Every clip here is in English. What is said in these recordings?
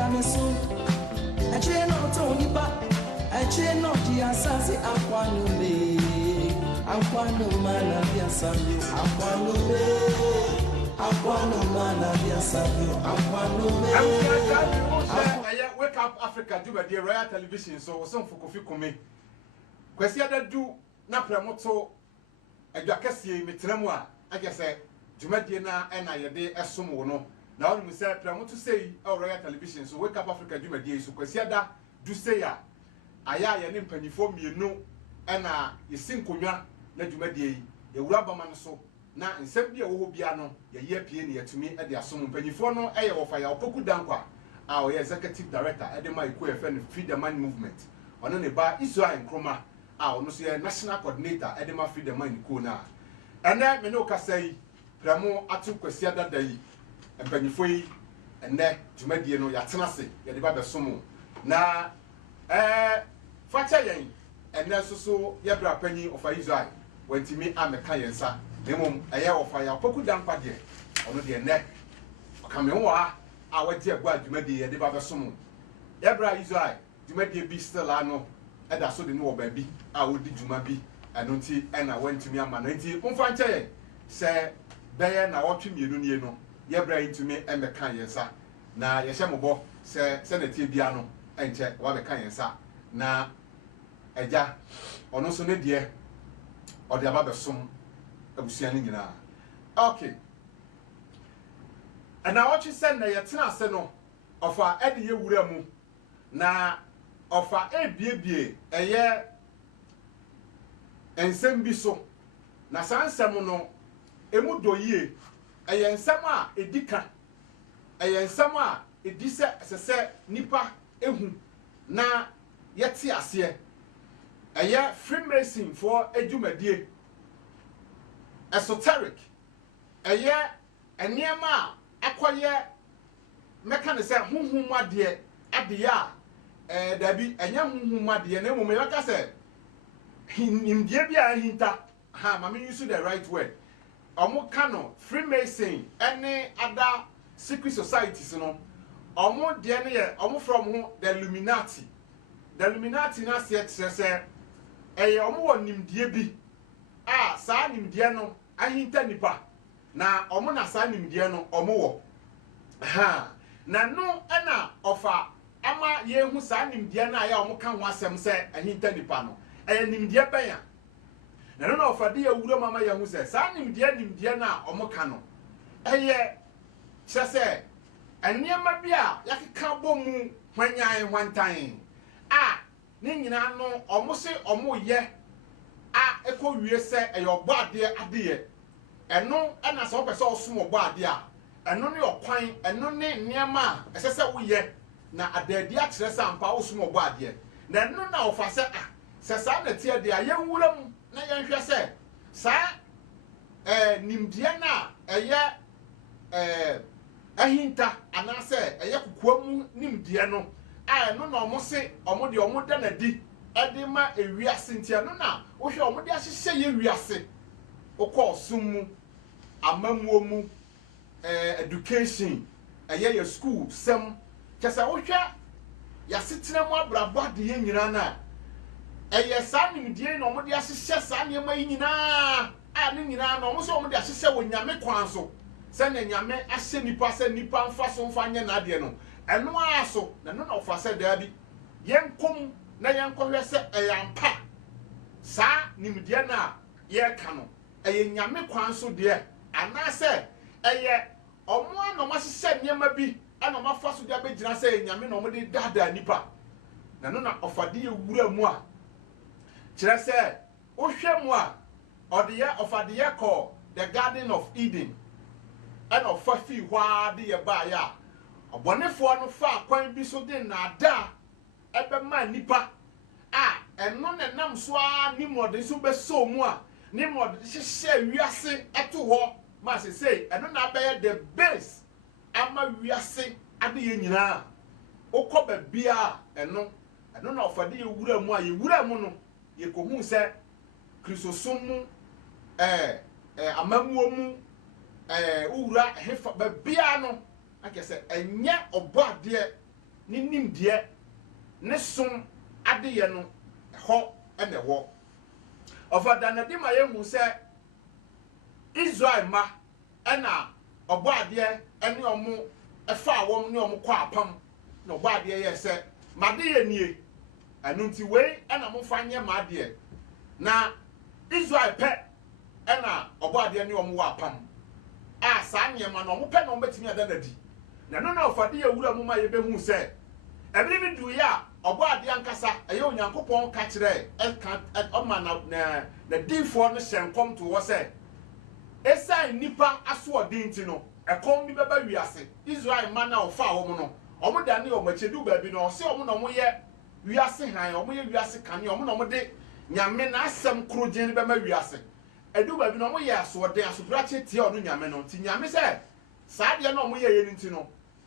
Yameso, I chain not Tony Back, I chain not the Assassin Aquanume, Aquanu Mana, the Assassin Aquanume, Aquanu Mana, the Assassin Aquanume. Wake Up Africa, do the Royal Television, so some for coffee come. Questia do na premoto a Jacassi Mitremwa, I guess, Jumadiana and I a day as some no. Now we say promote to say our Royal Television, so Wake Up Africa do my day, so Quesia do say ya. Aya nim penifo you know, and you sing Kunya, let you mediate, a rubber man so. Now in 70 or Biano, a year piano to me at the Assum Penifono, a of fire, Poku Dankwa, our executive director, Edema Equifan Feed the Mind Movement, on any bar Israel and Chroma, our national coordinator, Edema Feed the Mind Kuna. And then Menoka say, Pramo Atu Quesiada Day, and Penifoi, and then to Mediano Yatanasi, Yadibaba Sumo. Now, Fachayan, and then so Yabra Penny of Israel, when to me I'm a Kayansa, Nemum, a year of fire, Poku Dankwa, on the neck. Kamewa, our dear boy, Jumedi, and the Baba Sumo. Yabra Israel, Jumedi be still I know, and I saw the no baby, I would do Jumabi, and don't see, and I went to me a man, and Fachayan, say, Bayan, I watch him, you know, Yabra into me and the Kayansa. Now, Yashamobo, say, Senator Biano, and check what the Kayansa. Na eja ono so ne de o de aba besom abusia ni nyina okay and now what you said na yetena ase no ofa ede ye wura mu na ofa ebiebie eye ensem bi so na sansem no emu doyie eye ensem a edika eye ensem a edise sese nipa ehu na yeti ase eye Freemason for edumadie esoteric eye eniema akoye meka ne se hunhumade ade a dabi enya hunhumade na emome waka se nimdie bia hinta ha ma me use the right word omo kano Freemason any other secret societies no omo de ne ye omo from ho the Illuminati. The Illuminati na se omo wo nimdie bi saa nimdie no ahinta nipa na omo na saa nimdie no omo wo na no na ofa ama yehu saa nimdie na ya omo ka ho asem se ahinta nipa no nimdie ben ya na no ofa de awuro mama yehu se saa nimdie na omo ka no se eniema bia yakeka bomu hwanyan hwantan ni nyina no omo se omo ye eko wie se eyogbo ade eno na se opese osom ogbo ade eno ne okwan eno ne niema esese wo ye na adadi a kire se ampa osom ogbo ade na eno na ofa se se sa na tie de aye wuram na ye hwe se sa nimdie na eye ahinta anase eye kukuamu nimdie no no na omo se omo de omo da na di ede ma ewiase ntia no na wo hwe omo de ahyehye ye wiase okọ sumu amamuo mu education ye school sem kesa wo hwe ya sitena mu abrabọ de ye nyina na sa nimdie na omo de ahyehye sa ne ma nyina ne nyina na omo se omo de ahyehye wo nyame kwan so se na nyame ahye nipa se nipa mfa so mfa nye na ade no eno aso na no ofa se da bi yenkom na yenkohwe se eyampa sa nimdie na ye ka no nyame kwan so de ana se omo na ma hye nyema bi ana ma fa so de abegyina se nyame na omo de dada nipa na no na ofa de wura mu a kire se ohwe mu a ode ofa de call the Garden of Eden and of fafi hwa de ye ba ya obonefo no fa kwan bi so de na ada ebe ma nipa eno ne nam so a Nimrod so be so mu a Nimrod hye wiase eto ho ma se say eno na be the base ama wiase ade ye nyina okoba bia eno na ofade ye wura mu a ye wura mu no ye kohun se Kristosom mu amamuo mu ura hefa bia no ake se enye obo ade ni nim de ne som ade ye no ho ene wo ofada na de ma ye hu se Israel ma ena obo ade ene omo efa awom ne omo kwa apam na obo ade ye se made ye nie anu nti we ena mo fa nye made na Israel pe ena obo ade ne omo wa apam a sa nyema na omo pe na omo betimi ada na di na no na ofade ye wura mo ma ye behu se ebiri bi du ya obo ade ankasa eye onyankopon ka kire oma na difo no hyenkom to wo se esa nipa aso odin ti no ekom bi beba wiase Israel man na ofa wo no omo da ne omo chedu ba bi no se omo no mo ye wiase han omo ye wiase kane omo no mo de nyame na asem krojin be ma wiase edu ba bi no mo ye aso odin asobrache tie ono nyame no ti nyame se saa de no mo ye ye nti no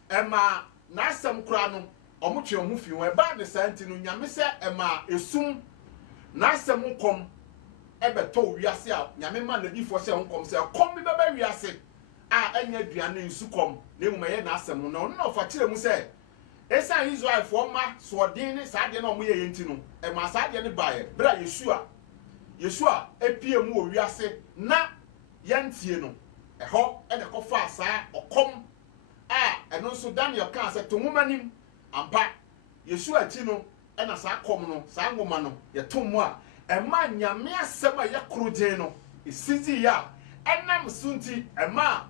ema na asem kra no omo twe omo fi won ba de saa nti no nyame se ema esum na asem kom ebeto wiase a nyame ma na difo se onkom se kom bi beba wiase a anya aduane nsu kom na emu ye na asem no no fa kire mu se esa Israel fo ma so odin ni saa de na omo ye yenti no ema saa de ne baaye bra Yeshua epie mu o wiase na yantie no eho ene kofa saa okom a eno nso Daniel kan se to humanim ampa Yeshua chi no ena saa kom no saa ngoma no ye to mu a ema nyame asem a yakroje no isizi ya enam sunti ema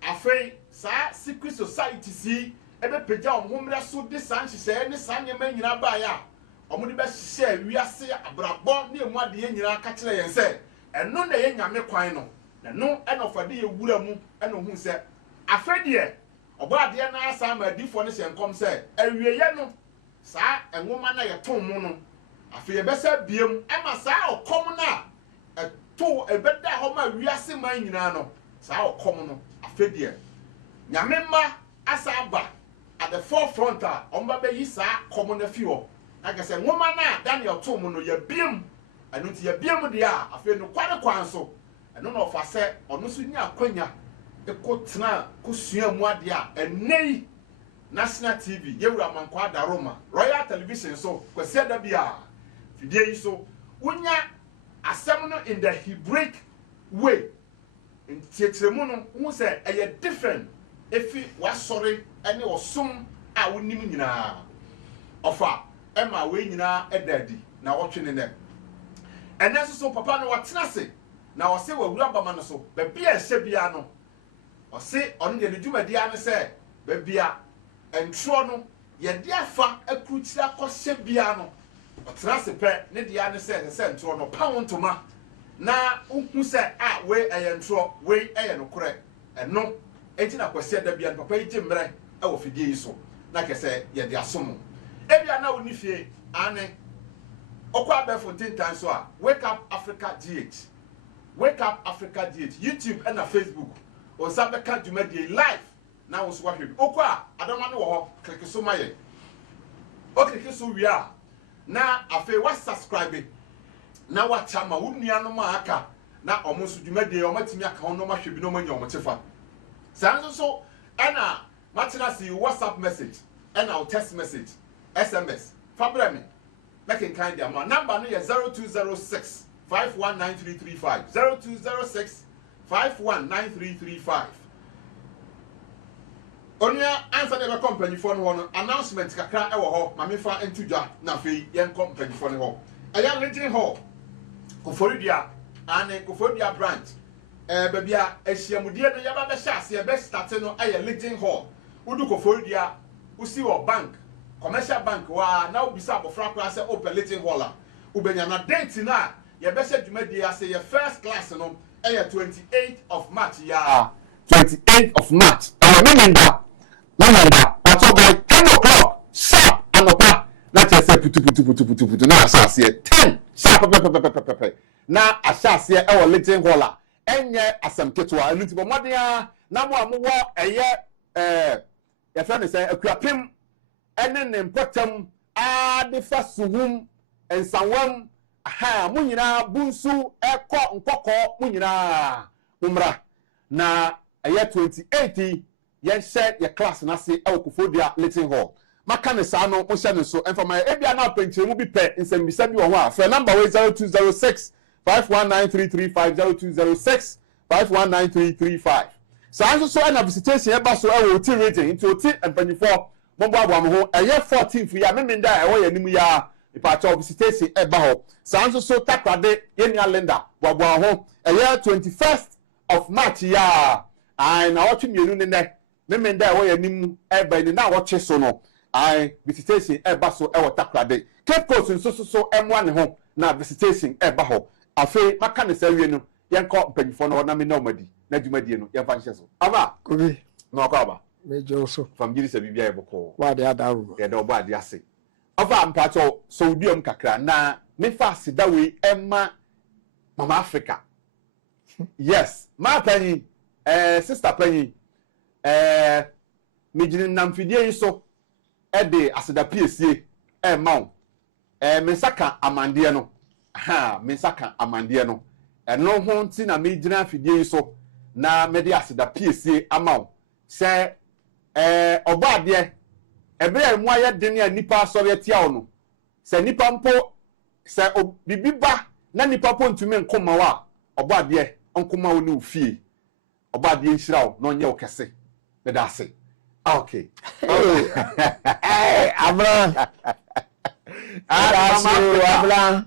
afei saa secret society si ebe peja omhomre so de sanhye ne sanyema nyina ba ya omudi be hye wiase abrabo ne emu ade nyina ka kire yen se eno na ye nyame kwan no eno ena ofade ye wura mu ena hu se afedie obo ade na asa ma difo ne hyenkom se awieye no saa enwoma na ye ton mu no afi ye besa biem ema saa okom na eto ebeda ho ma wiase man nyina no saa okom no afedie nyame ma asa aba at the forefront a omba be yi saa kom na fi ho aka se nwoma na Daniel to mu no ye biem anu ti ye biem de a afi no kware kwan so eno na ofa se ono so nya akwanya ekotena kosua mu ade a enei National TV yewura mankwa da Roma Royal Television so kwese da bia fidie yi so unya asem no in the Hebraic way in tietremu no hu se eye different efi wasori ene osum a wonim nyina ofa ema we nyina edadi na wotwene ne ene so papa no watena se na wose wawura bama no so be bia hye bia no wose ono de dwumadi ane se be bia entro no ye de afa akruchira kɔhye bia no ɔtena se pɛ ne de ane se entro no pa wontoma na unhu se a we entro we no korɛ ɛno enti na kwase da bia papa yi gimre e wo fidie yi so na kese ye de asomo ebia na woni fie ane okwa be fontintan so a Wake Up Africa GH Wake Up Africa GH YouTube and Facebook on sabeka dwumadi live na wo so wahwe okwa adama no wo ho click so maye o click so wi a na afi wa subscribe na wa chama wo nuanom aka na omo so dwumadi o matimi aka ho no mahwe bi no manya omo chefa sanso so ana matena si WhatsApp message and our text message SMS fabremi making kind of number no 0206 519335 0206 519335 onia answer the company for no announcement kakra e wo ho mamefa entudwa na fe yen company for no ho eya legend ho Koforidua ane Koforidua branch babia ehyiamudie no yaba be hyase e be start no aye legend hall udu Koforidua usi wo bank commercial bank wa na obisa abofra kwa se open legend hall a ubenya na date na ye be hye dwumadi ase ye first class no aye 28th of March ya 28th of March remember that's about 10 o'clock sharp anopa na say putu na asase 10 sharp na asase e wo legend hall a enye asem ketwa anu ti bomoden a na mo amowo eye ya fa ne say akuapem ene ne mpotam a de fa suhum ensanwam aha mo nyina bunsu ekọ nkọkọ mo nyina umra na eye 28 yen share your class na se e Koforidua Little Hall maka ne saa no mo hye ne so emfa my ebia na penkyere mu bi pɛ nsɛmbisa bi wɔ ho a fɛ number we 0206 519335 0206 519335 saa nso so na visitation eba so e wo ti region into oti mpanyifo mombo abo mo ho ɛyɛ 14th ya memenda ɛwɔ yɛ nim ya ipacha visitation eba ho saa nso so takrade yenia lenda wabo ho ɛyɛ 21st of March ya ai na wɔtwe mienu ne ne memenda ɛwɔ yɛ nim eba ni na wɔtwe so no ai visitation eba so ɛwɔ takrade Cape Coast nso so ɛmoa ne ho na visitation eba ho afi maka ne sawie no yɛnkɔ mpanyifo no na me na omadi na dwumadie no yɛmfa nhyɛ so aba kobi na ɔkɔ aba mejo so fam giri sɛ bibia yɛbɔkɔ wa de adawo yɛda ɔbɔ ade ase ɔfa mpakyɛ saudium kakra na mefa aseda wei ɛma mama Africa yes ma panyi sister panyi megyina namfidie yi so ɛde aseda piesie ɛma wo mensaka amandeɛ no mensaka amandeɛ no ɛno ho nti na megyina afidie yi so na mede aseda piesie ama wo sɛ ɔbɔ adeɛ ɛbɛyɛ mu ayɛ den a nipa asɔre atia wo no sɛ nipa mpo sɛ bibi ba na nipa po ntumi nkoma wa ɔbɔ adeɛ nkoma wo ne ofie ɔbɔ adeɛ nhyira wo na ɔnyɛ wo kɛse meda ase okay abra abra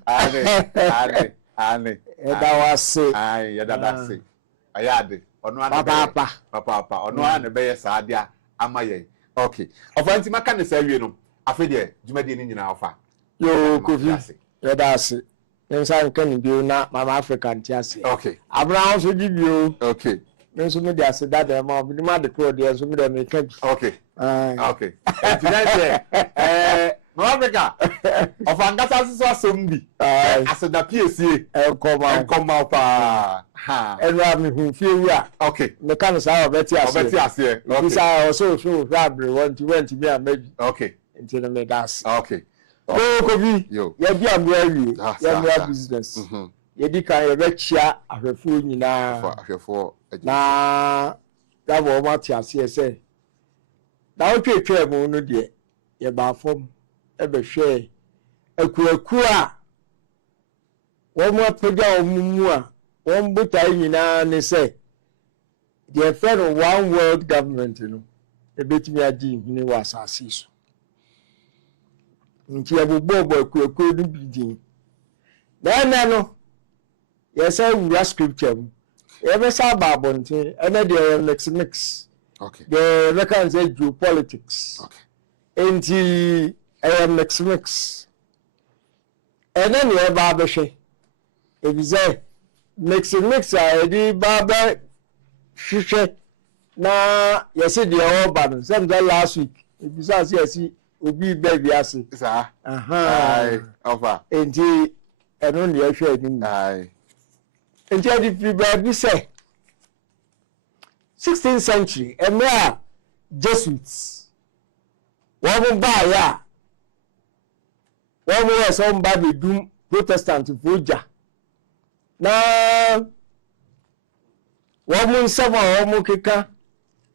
ane eda wase ai yada dase ayade ono ane papa ono ane beye saadia amaye okay ofanti maka ne sawie no afi de dwumadi ni nyina ofa yo kofi yada ase nsa nka ni bio na mama Africa nti ase okay abra so di bio okay nso me de ase da da ma bi ma de pro de nso me de me ka bi okay okay no Africa of angasa so asombi aseda piesie enkoma pa ha enwa me hu fie wi a okay me kan sa obeti ase okay sa so fabre want me amaji okay nti na me das okay ko bi ya bi amra wi ya mra business ye di kan ye be chia ahwefo nyina ahwefo na da bo ma ti ase se da o twetwe mu no de ye ba fom ebehwe akuaku a wo mo apagya omumu a won buta nyina ne se the affair of one world government no ebetimi agi hini wa asase so nti abobbo akuaku du bidin na no yesa wura scripture mu ebe sa bible nti ene de mix okay the reckon say geopolitics okay nti mix and then you have babeshe if you say mix a di baba shishe na yes the all bad same that last week if you say yes obi baby ase sir ai over enti eno ne ahwe adin ai enti adi baby say 16th century emra Jesuits wọ́n bá ya wọ́n wọ́n sọ bá be dum Protestant foja na wọ́n mú nsẹ́mu a wọ́n mú kíkà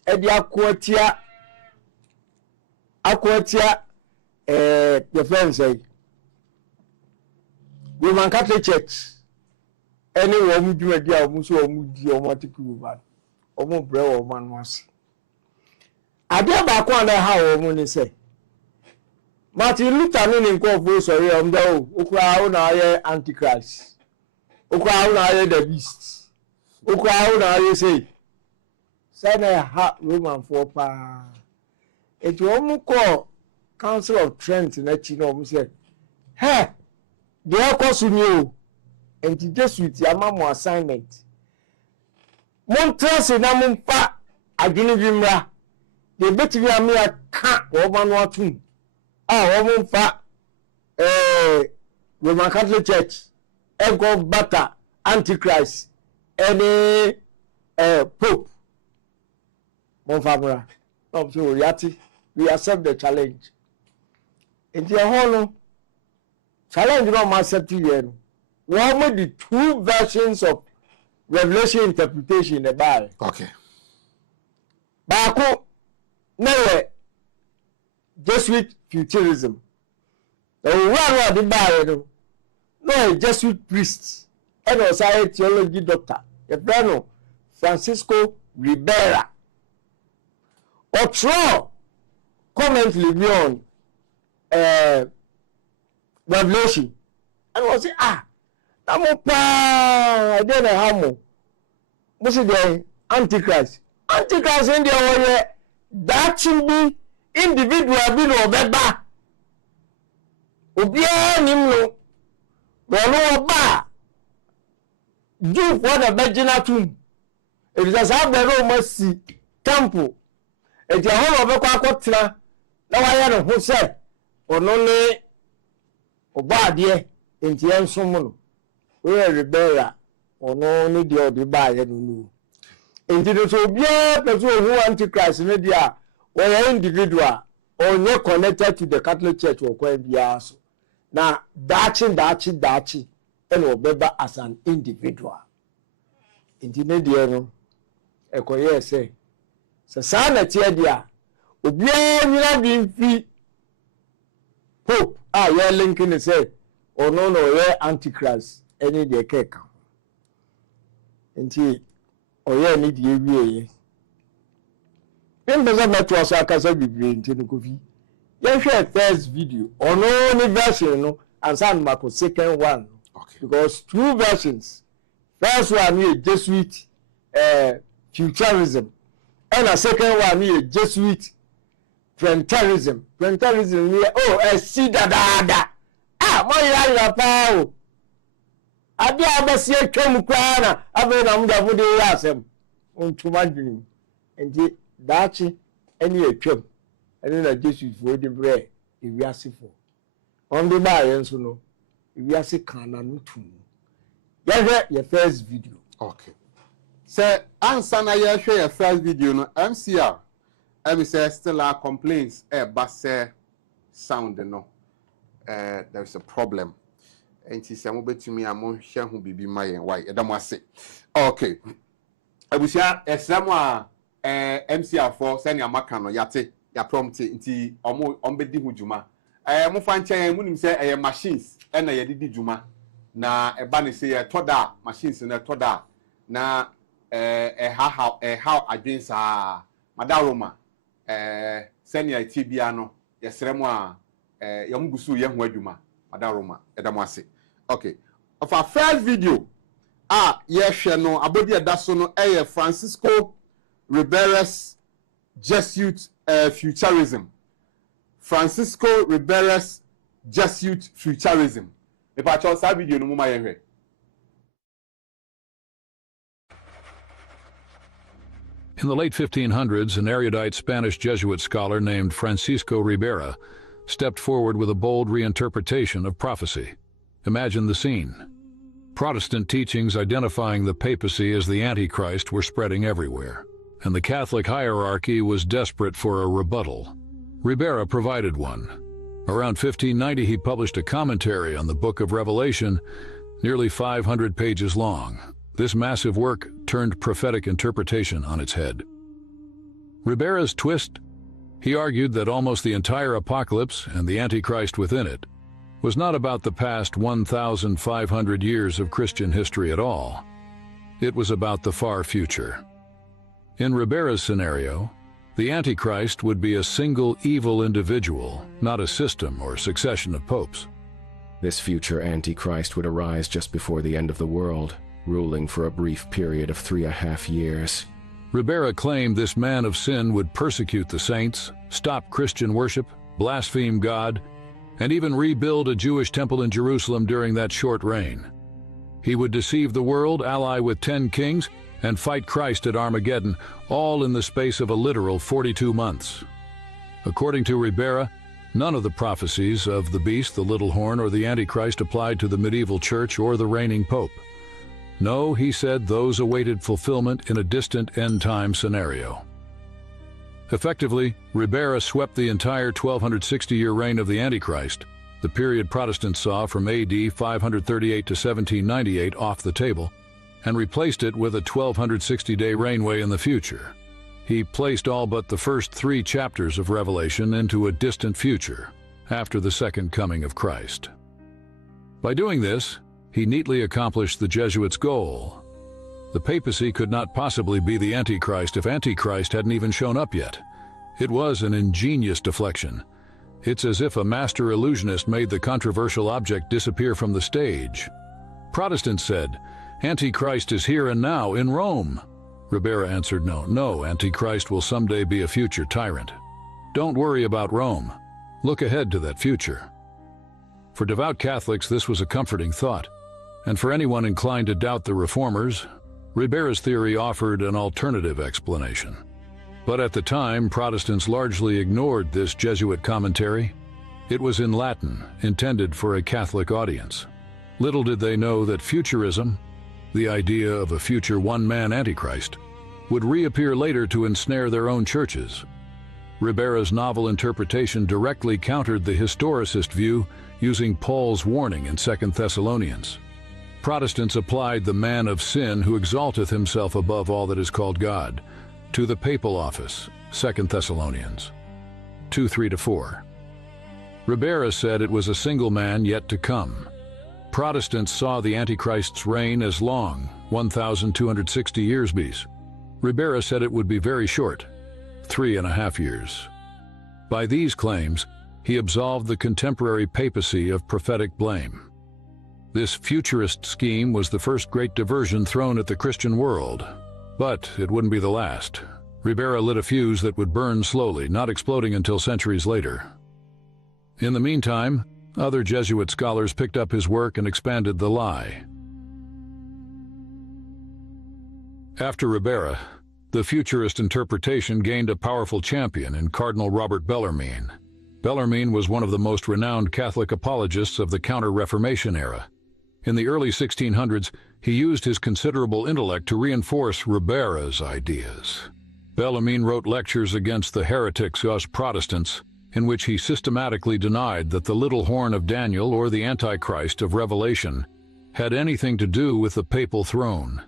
ẹ̀dí akọ́tíá the friends say Roman Catholic Church ẹni wọ́n mú dwumadi a wọ́n sọ wọ́n mú di wọ́n ti kú wọ́n mú brẹ́ wọ́n mú ase adé baako a na ha wọ́n ni sẹ́ Martin Luther no ni nkofo sorry omda okura o na aye antichrist okura o na aye the beast okura o na aye say na ha Roman for pa etu omu ko Council of Trent na chi na omu say he de akosu ni o enti Jesuit amamo assignment montrase na mumpa adwene bi mra de betimi amia ka wo ma no atum woman fa Roman Catholic Church ego bata antichrist any pope mon famra no so we accept the challenge in the whole challenge no ma accept here one of the two versions of Revelation interpretation in the Bible okay baako na Jesuit futurism. Owura de bae no a Jesuit priest and also a theology doctor. The Francisco Ribera. Otro commently beyond Revelation. And was say, I'm I don't know how much. This is the Antichrist. Antichrist in the way that should be individual being obeba. Obia nimno. Bolo ba. Do for the Virginia tomb. It is a Roman see temple. It is a whole of a quacotra. Now I am who said, or no ne oba dear in the end someone. We are rebella or no need your buy and indeed, so be a person who Antichrist media or individual or not connected to the Catholic Church or Quabias. Now, dachi, and obeba as an individual. Indeed, no, a coyer say, Society, dear, Obia, being free. Pope, you're linking and say, or no, you're Antichrist, any day cake. Indeed. Oye ni die wie em beza metro so akasa bibire ntino kofi ye hwe first video ono ni version no and san mako second one. Okay. Because two versions, first one is Jesuit futurism and a second one is Jesuit planetarism see da mo ya pa o abi abasi atwam kwa na abe na mda fode yasem ontuma dwini enti daachi eni atwam eni na Jesus fo de bre ewiasefo on the bar enso no ewiase kana no tum ye first video. Okay, say answer na ye hwe your first video no MCR em say still are complaints bass sound no there is a problem. Enti se mo betumi amo hwe ho bibi ma yen why edam ase. Okay, abusia esem a MCR for send your maka no yate ya prompt nti ombedi ho djuma mo fa nchen mu nim se machines na ye didi djuma na eba ne se ye toda machines na toda na how adwensa madaroma send your tibia no yesrem a yom gusu ye ho adwuma madaroma edam ase. Okay, of our first video, yes, no, abodi adaso no, Francisco Ribera's Jesuit futurism. Francisco Ribera's Jesuit futurism. If I chose that video, no more my In the late 1500s, an erudite Spanish Jesuit scholar named Francisco Ribera stepped forward with a bold reinterpretation of prophecy. Imagine the scene. Protestant teachings identifying the papacy as the Antichrist were spreading everywhere, and the Catholic hierarchy was desperate for a rebuttal. Ribera provided one. Around 1590, he published a commentary on the Book of Revelation, nearly 500 pages long. This massive work turned prophetic interpretation on its head. Ribera's twist? He argued that almost the entire apocalypse and the Antichrist within it was not about the past 1,500 years of Christian history at all. It was about the far future. In Ribera's scenario, the Antichrist would be a single evil individual, not a system or succession of popes. This future Antichrist would arise just before the end of the world, ruling for a brief period of 3.5 years. Ribera claimed this man of sin would persecute the saints, stop Christian worship, blaspheme God, and even rebuild a Jewish temple in Jerusalem during that short reign. He would deceive the world, ally with 10 kings, and fight Christ at Armageddon, all in the space of a literal 42 months. According to Ribera, none of the prophecies of the beast, the little horn, or the Antichrist applied to the medieval church or the reigning pope. No, he said, those awaited fulfillment in a distant end-time scenario. Effectively, Ribera swept the entire 1260-year reign of the Antichrist, the period Protestants saw from AD 538 to 1798, off the table, and replaced it with a 1260-day reignway in the future. He placed all but the first 3 chapters of Revelation into a distant future, after the second coming of Christ. By doing this, he neatly accomplished the Jesuits' goal. The papacy could not possibly be the Antichrist if Antichrist hadn't even shown up yet. It was an ingenious deflection. It's as if a master illusionist made the controversial object disappear from the stage. Protestants said, "Antichrist is here and now in Rome." Ribera answered, no, Antichrist will someday be a future tyrant. Don't worry about Rome. Look ahead to that future. For devout Catholics, this was a comforting thought. And for anyone inclined to doubt the reformers, Ribera's theory offered an alternative explanation. But at the time, Protestants largely ignored this Jesuit commentary. It was in Latin, intended for a Catholic audience. Little did they know that futurism, the idea of a future one-man Antichrist, would reappear later to ensnare their own churches. Ribera's novel interpretation directly countered the historicist view, using Paul's warning in 2 Thessalonians. Protestants applied the man of sin who exalteth himself above all that is called God to the papal office, 2 Thessalonians 2:3-4. Ribera said it was a single man yet to come. Protestants saw the Antichrist's reign as long, 1,260 years BC. Ribera said it would be very short, 3.5 years. By these claims, he absolved the contemporary papacy of prophetic blame. This futurist scheme was the first great diversion thrown at the Christian world. But it wouldn't be the last. Ribera lit a fuse that would burn slowly, not exploding until centuries later. In the meantime, other Jesuit scholars picked up his work and expanded the lie. After Ribera, the futurist interpretation gained a powerful champion in Cardinal Robert Bellarmine. Bellarmine was one of the most renowned Catholic apologists of the Counter-Reformation era. In the early 1600s, he used his considerable intellect to reinforce Ribera's ideas. Bellarmine wrote lectures against the heretics, us Protestants, in which he systematically denied that the little horn of Daniel or the Antichrist of Revelation had anything to do with the papal throne.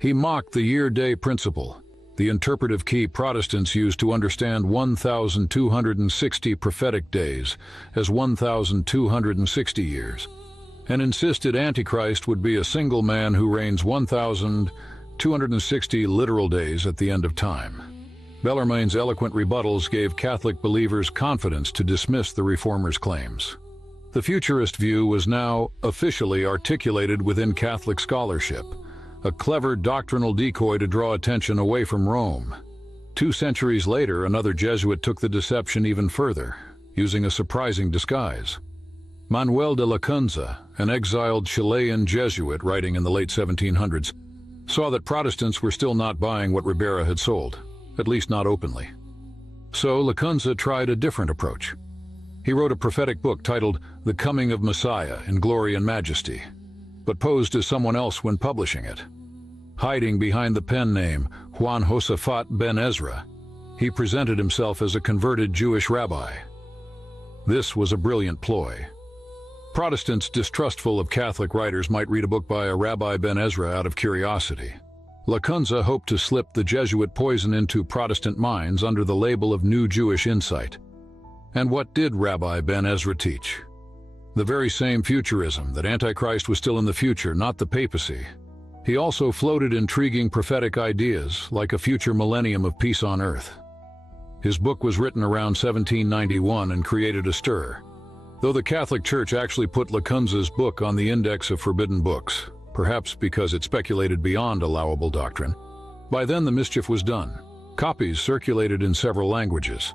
He mocked the year-day principle, the interpretive key Protestants used to understand 1,260 prophetic days as 1,260 years, and insisted Antichrist would be a single man who reigns 1,260 literal days at the end of time. Bellarmine's eloquent rebuttals gave Catholic believers confidence to dismiss the Reformers' claims. The futurist view was now officially articulated within Catholic scholarship, a clever doctrinal decoy to draw attention away from Rome. 2 centuries later, another Jesuit took the deception even further, using a surprising disguise. Manuel de Lacunza, an exiled Chilean Jesuit writing in the late 1700s, saw that Protestants were still not buying what Ribera had sold, at least not openly. So Lacunza tried a different approach. He wrote a prophetic book titled The Coming of Messiah in Glory and Majesty, but posed as someone else when publishing it. Hiding behind the pen name Juan Josaphat ben Ezra, he presented himself as a converted Jewish rabbi. This was a brilliant ploy. Protestants distrustful of Catholic writers might read a book by a Rabbi ben Ezra out of curiosity. Lacunza hoped to slip the Jesuit poison into Protestant minds under the label of New Jewish Insight. And what did Rabbi ben Ezra teach? The very same futurism, that Antichrist was still in the future, not the papacy. He also floated intriguing prophetic ideas, like a future millennium of peace on earth. His book was written around 1791 and created a stir, though the Catholic Church actually put Lacunza's book on the Index of Forbidden Books, perhaps because it speculated beyond allowable doctrine. By then the mischief was done. Copies circulated in several languages.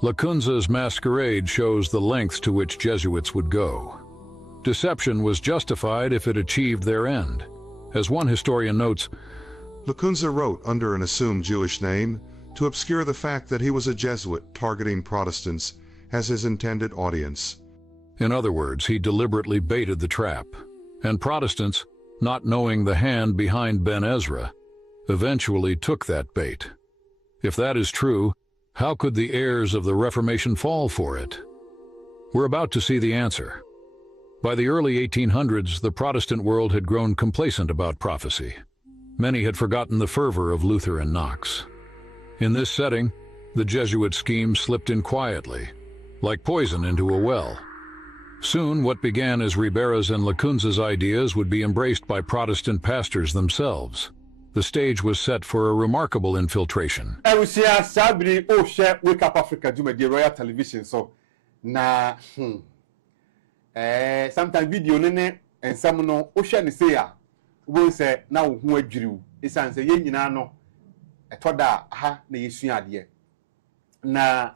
Lacunza's masquerade shows the lengths to which Jesuits would go. Deception was justified if it achieved their end. As one historian notes, Lacunza wrote under an assumed Jewish name to obscure the fact that he was a Jesuit targeting Protestants as his intended audience. In other words, he deliberately baited the trap, and Protestants, not knowing the hand behind Ben Ezra, eventually took that bait. If that is true, how could the heirs of the Reformation fall for it? We're about to see the answer. By the early 1800s, the Protestant world had grown complacent about prophecy. Many had forgotten the fervor of Luther and Knox. In this setting, the Jesuit scheme slipped in quietly, like poison into a well. Soon, what began as Ribera's and Lacunza's ideas would be embraced by Protestant pastors themselves. The stage was set for a remarkable infiltration. Erusia sabri o share Wake Up Africa Juma the Royal Television so na sometimes video nene and some no o share ni say a wo say na wo hu adwiriw isan say ye nyina no etoda ha na yesua ade na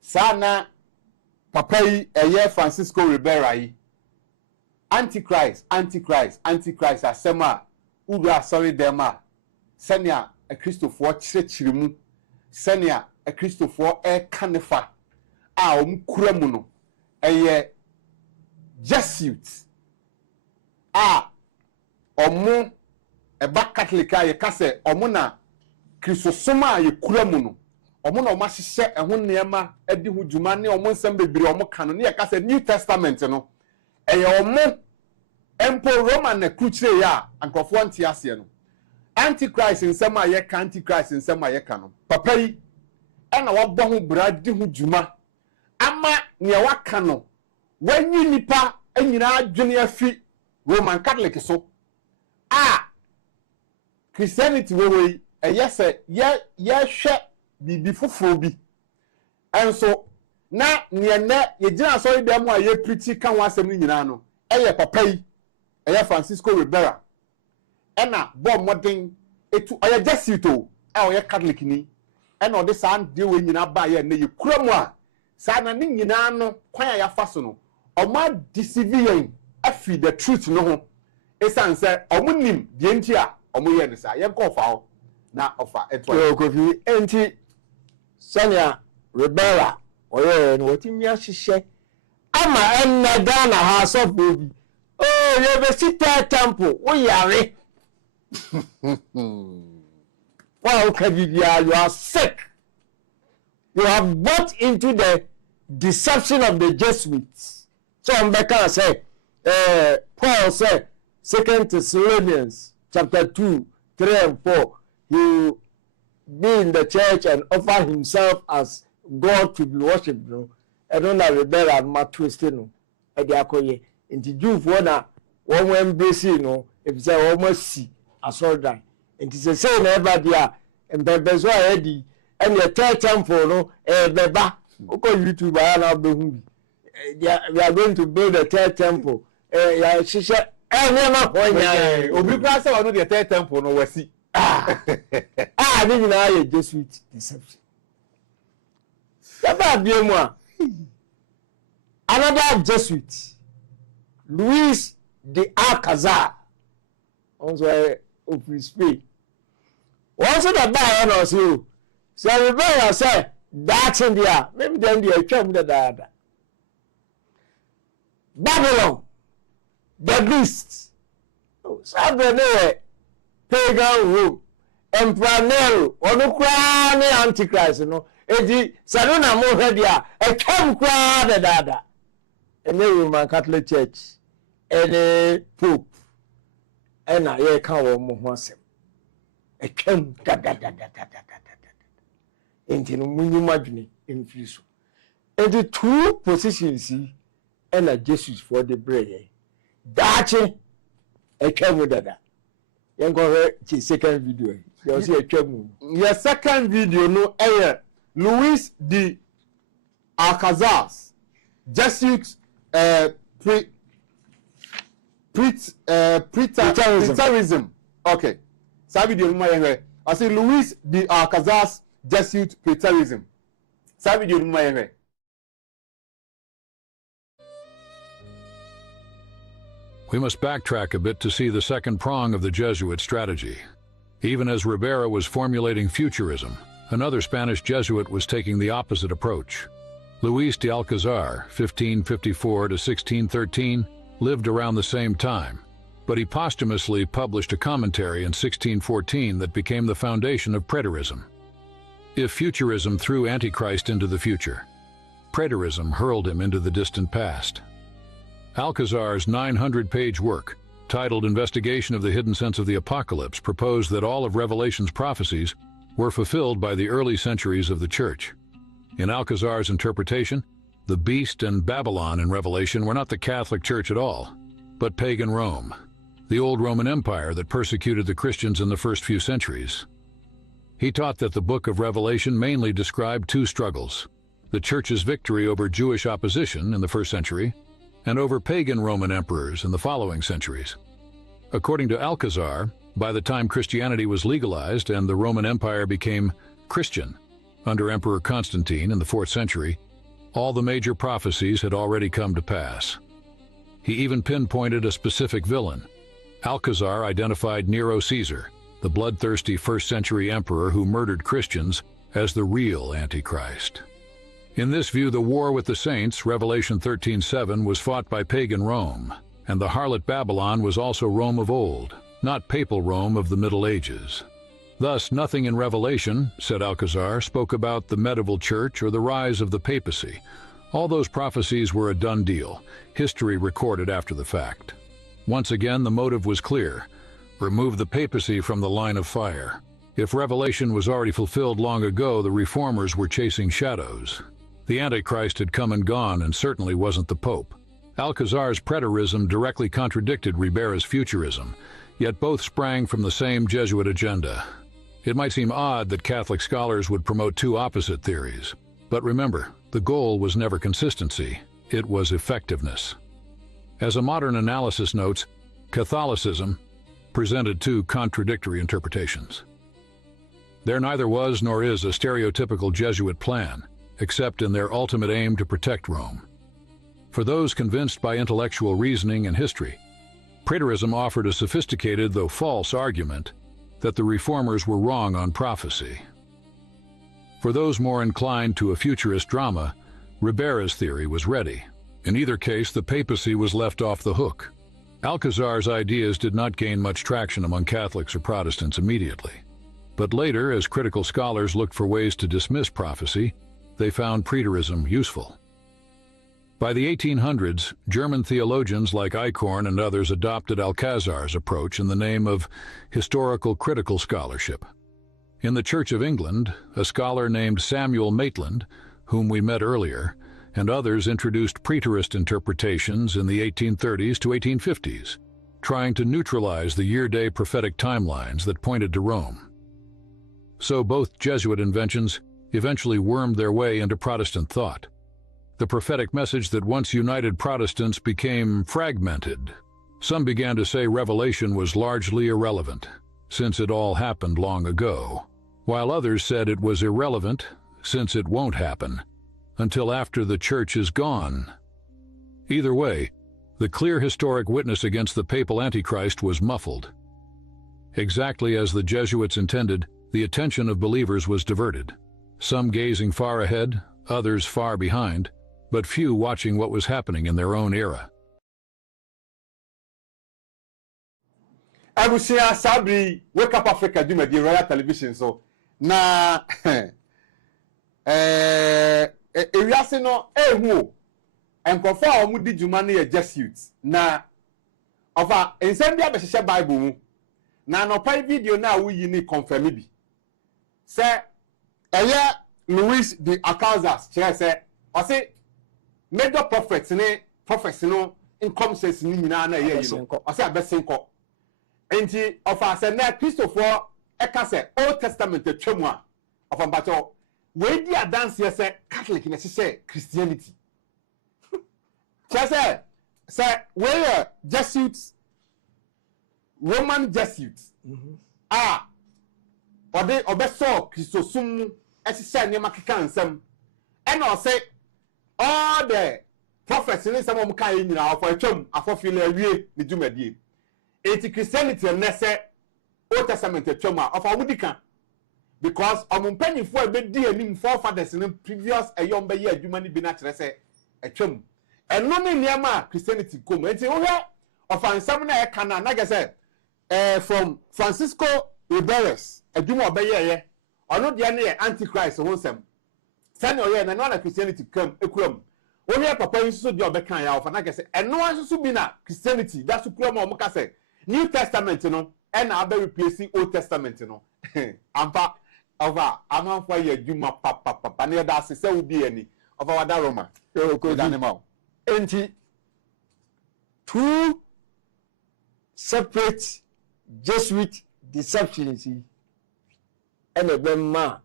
sana papa yi Francisco Ribera yi antichrist asema ura sorry dem a senia a Christopher chirechirimu senia a Christopher kanefa a omkura mu no Jesuit a omo eba Catholic a ye kase omo na Christosoma a ye kura mu no omo na omo hihye eho neema adi hu dwuma ne omo nsem bebiri omo kano ne ye kase New Testament no omo empo Roman na kruchire ya ankofo ntiase no antichrist nsem a ye ka antichrist nsem a ye ka no papa yi na wabɔ ho bradi hu dwuma ama ne waka no wanyi nipa anyina adwene afi Roman Catholic so Christianity we se ye hwɛ bibi foforo bi enso na ne ye gina so dem a ye preach kan wasem ni nyina no papa yi Francisco Ribera ena bo modern etu Jesuit o Catholic ni ena ode san de we nyina ba ye na ye kura mu a sa na ni nyina no kwan ya fa so no oma deceive afi the truth no ho esan se omunim de nti a omo ye ne sa ye ko fa ho na ofa eto kofi enti Sonia Ribera oye no wotimi ahihye ama enna Ghana ha so bobi oh you be sit temple wo yare wow kabibia you are sick. You have bought into the deception of the Jesuits. So Mbeka say Paul said 2 Thessalonians chapter 2, 3 and 4 he be in the church and offer himself as God to be worshipped. No, I don't know Ribera and ma twisted no. Ediakoye into Jew for na one embrace no if say almost see as all that. And it's the same everybody and bebezo already and the third temple no beba oko YouTube na be hu we are going to build a third temple ya shisha na honya obi pra say one the third temple no wasi ni na ye Jesuit deception ya ba bia mu a another Jesuit Luis de Alcazar also of Spain also the buy on us you so Ribera say that in there maybe then they come the dada Babylon the beast so no pagan Rome Emperor Nero onukra ni antichrist no edi salona mo hedia e kam kra the dada and the Roman Catholic Church and Pope and I can wo ho asem e kam da enti no munyu madwene emfiso enti two positions and a Jesus for the bread dache e kam dada yen go he second video you see e kam your second video no Luis de Alcazar Jesuit preterism. Okay. Sa video no yen I say Luis de Alcazar Jesuit preterism. Sa video no yen We must backtrack a bit to see the second prong of the Jesuit strategy. Even as Ribera was formulating futurism, another Spanish Jesuit was taking the opposite approach. Luis de Alcazar, 1554 to 1613, lived around the same time, but he posthumously published a commentary in 1614 that became the foundation of preterism. If futurism threw Antichrist into the future, preterism hurled him into the distant past. Alcazar's 900-page work, titled Investigation of the Hidden Sense of the Apocalypse, proposed that all of Revelation's prophecies were fulfilled by the early centuries of the Church. In Alcazar's interpretation, the beast and Babylon in Revelation were not the Catholic Church at all, but pagan Rome, the old Roman Empire that persecuted the Christians in the first few centuries. He taught that the book of Revelation mainly described two struggles: the Church's victory over Jewish opposition in the first century and over pagan Roman emperors in the following centuries. According to Alcazar, by the time Christianity was legalized and the Roman Empire became Christian under Emperor Constantine in the 4th century, all the major prophecies had already come to pass. He even pinpointed a specific villain. Alcazar identified Nero Caesar, the bloodthirsty 1st century emperor who murdered Christians, as the real Antichrist. In this view, the war with the saints, Revelation 13:7, was fought by pagan Rome, and the harlot Babylon was also Rome of old, not papal Rome of the Middle Ages. Thus, nothing in Revelation, said Alcazar, spoke about the medieval church or the rise of the papacy. All those prophecies were a done deal, history recorded after the fact. Once again, the motive was clear: remove the papacy from the line of fire. If Revelation was already fulfilled long ago, the reformers were chasing shadows. The Antichrist had come and gone, and certainly wasn't the Pope. Alcazar's preterism directly contradicted Ribera's futurism, yet both sprang from the same Jesuit agenda. It might seem odd that Catholic scholars would promote two opposite theories, but remember, the goal was never consistency, it was effectiveness. As a modern analysis notes, Catholicism presented two contradictory interpretations. There neither was nor is a stereotypical Jesuit plan, except in their ultimate aim to protect Rome. For those convinced by intellectual reasoning and history, preterism offered a sophisticated, though false, argument that the reformers were wrong on prophecy. For those more inclined to a futurist drama, Ribera's theory was ready. In either case, the papacy was left off the hook. Alcazar's ideas did not gain much traction among Catholics or Protestants immediately. But later, as critical scholars looked for ways to dismiss prophecy, they found preterism useful. By the 1800s, German theologians like Eichhorn and others adopted Alcazar's approach in the name of historical critical scholarship. In the Church of England, a scholar named Samuel Maitland, whom we met earlier, and others introduced preterist interpretations in the 1830s to 1850s, trying to neutralize the year-day prophetic timelines that pointed to Rome. So both Jesuit inventions eventually wormed their way into Protestant thought. The prophetic message that once united Protestants became fragmented. Some began to say Revelation was largely irrelevant, since it all happened long ago, while others said it was irrelevant, since it won't happen until after the church is gone. Either way, the clear historic witness against the papal Antichrist was muffled. Exactly as the Jesuits intended, the attention of believers was diverted. Some gazing far ahead, others far behind, but few watching what was happening in their own era. Abusia Sabri, Wake Up Africa, do my Royal Television. So, na, Eriasino, who, and confirm Mudi Jumani a Jesuits. Na, of a Incendia Besha Bible, na no pay video now we need confirm me. Say, Louis de Alcazar, say, I say, major prophets, no income says Nimrod, I say, best single. Enti of us and now Christopher Ekase Old Testament the Chumwa of a battle. Where the dance yes Catholic in say Christianity. Say where Jesuits Roman Jesuits or they obeso Christosum as say near Makikan some and I'll say all the prophets in some of Kai for a chum for feel the Jumedi. It's Christianity and say Old Testament choma of a woodika because I'm penny for a bit dear name forefathers in the previous a young bay human be natural say a chum and no near Christianity come and say of an summoner can like I said from Francisco Riberas a Juma Bayer or not the Antichrist or wholesome send your and another Christianity come a crumb. Only a papa so job a kind of like I said and no one should be now Christianity that's to crumb or Mocase. New Testament, and I'll be replacing Old Testament, Ampa Ova amanfo ye dwuma papa na da se se obi ani ova wada Roma ko animal enti two separate Jesuit deceptions and a bema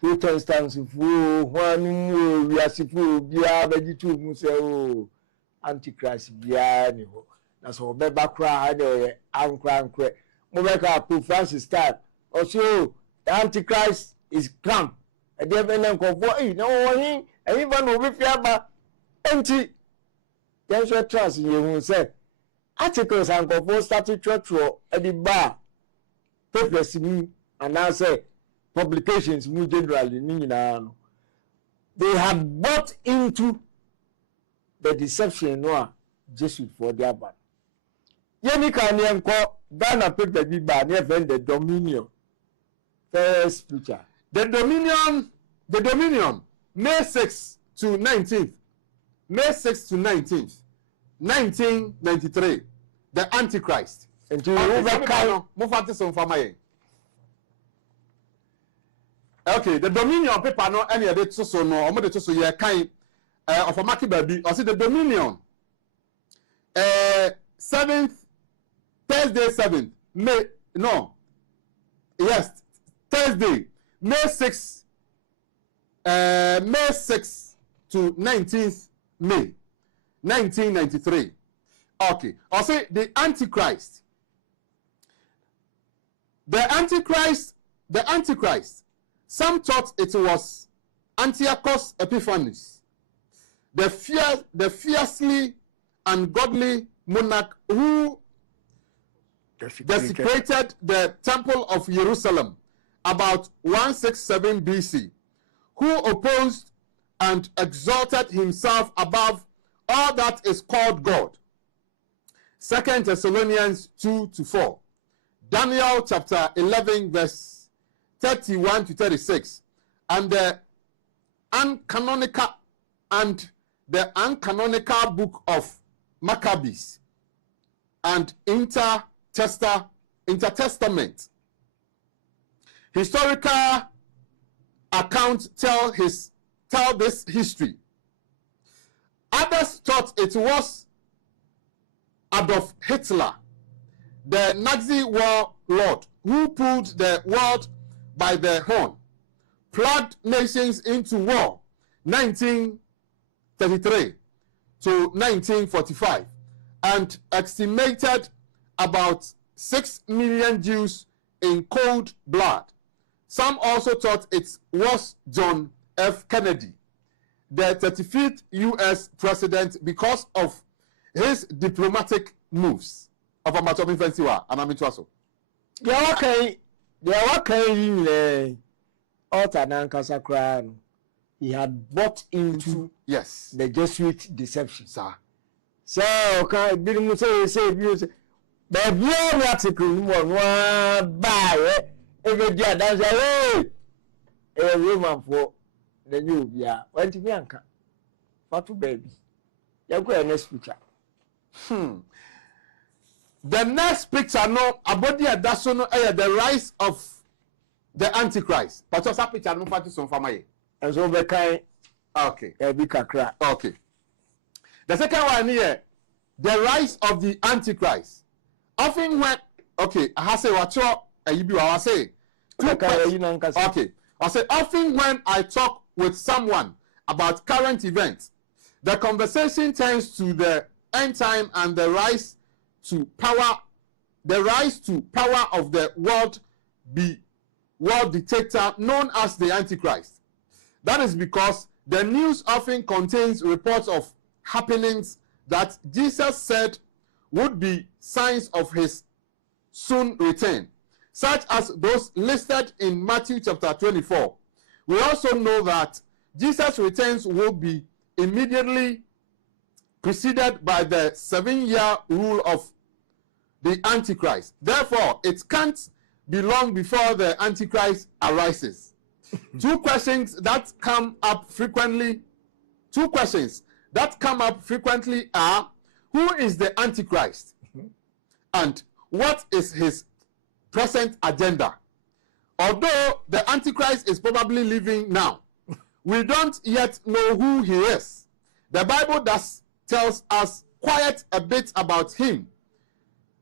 Protestants one we are supposed bia be tu mu se o antichrist bia ni ho na so be bakra de ankra mo be ka Pope Francis start also the antichrist is come e dey be na nkofo na wo hin even no be fiaba enti then so trust you hu say articles and nkofo started trotro e di ba papers ni and I say publications mu generally ni no they have bought into the deception no Jesuit for their bad yemi kan enko Ghana paper bi ba na event the Dominion first picture the Dominion May 6th to 19th 1993 the Antichrist and you overcome mo fati so fama ye. Okay, the Dominion paper no any de to so no omo de to so ye kan of amaki baby or see the Dominion 7th Thursday 7th May no yes Thursday May 6th May 6th to 19th May 1993. Okay, or say the Antichrist some thought it was Antiochus Epiphanes, the fiercely ungodly monarch who desecrated the temple of Jerusalem about 167 BC, who opposed and exalted himself above all that is called God. 2 Thessalonians 2-4, Daniel chapter 11 verse 31 to 36, and the uncanonical book of Maccabees and intertestament. Historical accounts tell this history. Others thought it was Adolf Hitler, the Nazi warlord who pulled the world by the horn, plugged nations into war 1933 to 1945, and exterminated about 6 million Jews in cold blood. Some also thought it was John F. Kennedy, the 35th U.S. president, because of his diplomatic moves. Of a matter of infancy, and I'm into so. Yeah, okay. He had bought into yes the Jesuit deception. Sir. So, okay, didn't say the article one buy every day. That's a Roman for the new year. Went to Bianca. Fatu baby. You go next picture. The next picture no abodi adaso no the rise of the Antichrist. But just that picture no fatu so fama. And so we can okay. Okay. The second one here, the rise of the Antichrist. Often when okay, I say what you I say. Okay. I say often when I talk with someone about current events, the conversation turns to the end time and the rise to power of the world dictator known as the Antichrist. That is because the news often contains reports of happenings that Jesus said would be signs of his soon return, such as those listed in Matthew chapter 24. We also know that Jesus' returns will be immediately preceded by the 7-year rule of the Antichrist. Therefore, it can't be long before the Antichrist arises. Two questions that come up frequently are, who is the Antichrist? And what is his present agenda? although the Antichrist is probably living now, we don't yet know who he is. The Bible does tells us quite a bit about him.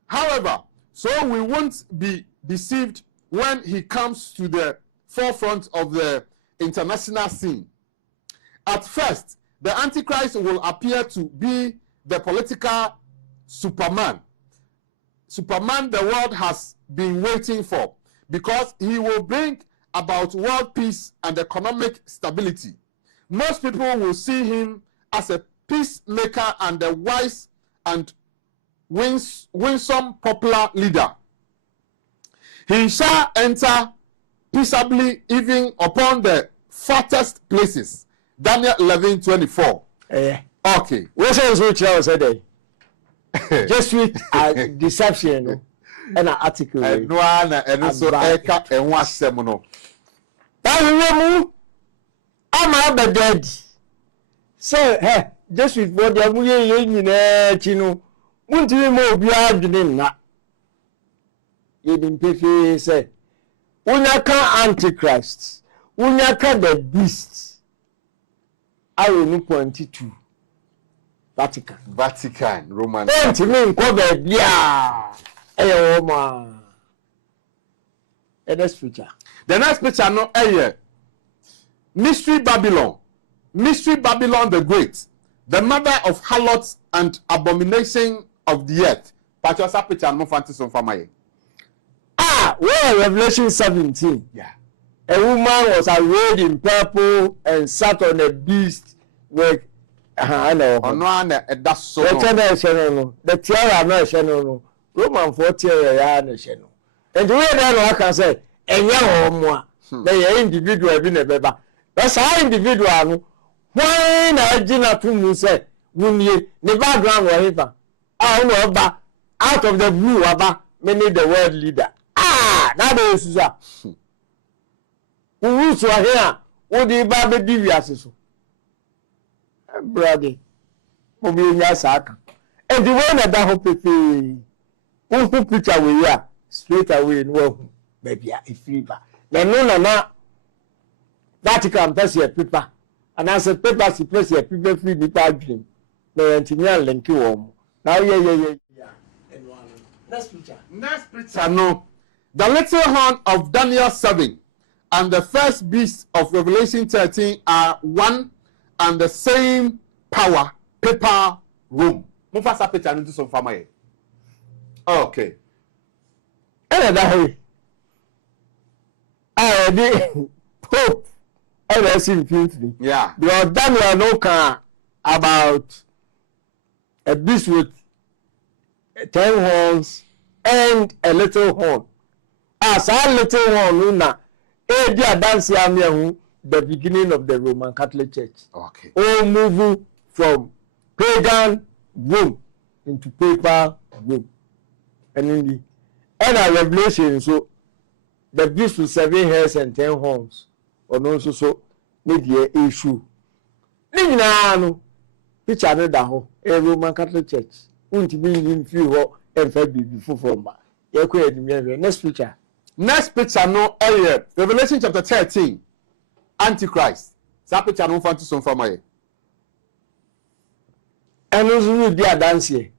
However, so we won't be deceived when he comes to the forefront of the international scene. At first, the Antichrist will appear to be the political Superman. Superman the world has been waiting for, because he will bring about world peace and economic stability. Most people will see him as a peacemaker and a wise and winsome popular leader. He shall enter peaceably even upon the fattest places. Daniel 11:24. Okay. What's the say there? Just with deception and an article. No, and so Eka and one seminal. I'm a dead. So, hey, just with what you're doing, Chino, won't you more be arguing that? You didn't pay, say, Unyaka Antichrist, Unyaka the beast. I will not point to Vatican, Roman. Don't you mean covered? Yeah. Hey, Oma. The next picture. The next picture, no, Mystery Babylon. Mystery Babylon the Great, the mother of harlots and abomination of the earth. Pachosa picture no fantasy for my. Well, Revelation 17. Yeah. A woman was arrayed in purple and sat on a beast with I know. That's so. The tiara no Roman 40 no. And the way that I can say, and they individual been a baby. That's how individual. When I did not say, when you the background were out of the blue about many the world leader. That is who so here, what the Bible deviations. Brother, and the one that I hope who picture we are straight away in one baby a fever. Then no, Vatican pass your paper. And as a paper, she plays a people free the dream. No, engineer link you home. Now, yeah. Next picture. No. The little horn of Daniel 7 and the first beast of Revelation 13 are one and the same power, paper, room. Mufasa picture into some family. Okay. Another Pope. Yeah. Because Daniel no care about a beast with 10 horns and a little horn. As a little horn, Luna, the beginning of the Roman Catholic Church. Okay. All moving from pagan Rome into paper Rome. And in the end of Revelation, so the beast with 7 heads and 10 horns. Or no, so media issue. No, picture a Roman Catholic Church. Won't be in few and before from next picture. Next picture, no, Revelation chapter 13, Antichrist. That picture, no fancy some for my. And also, we are dancing.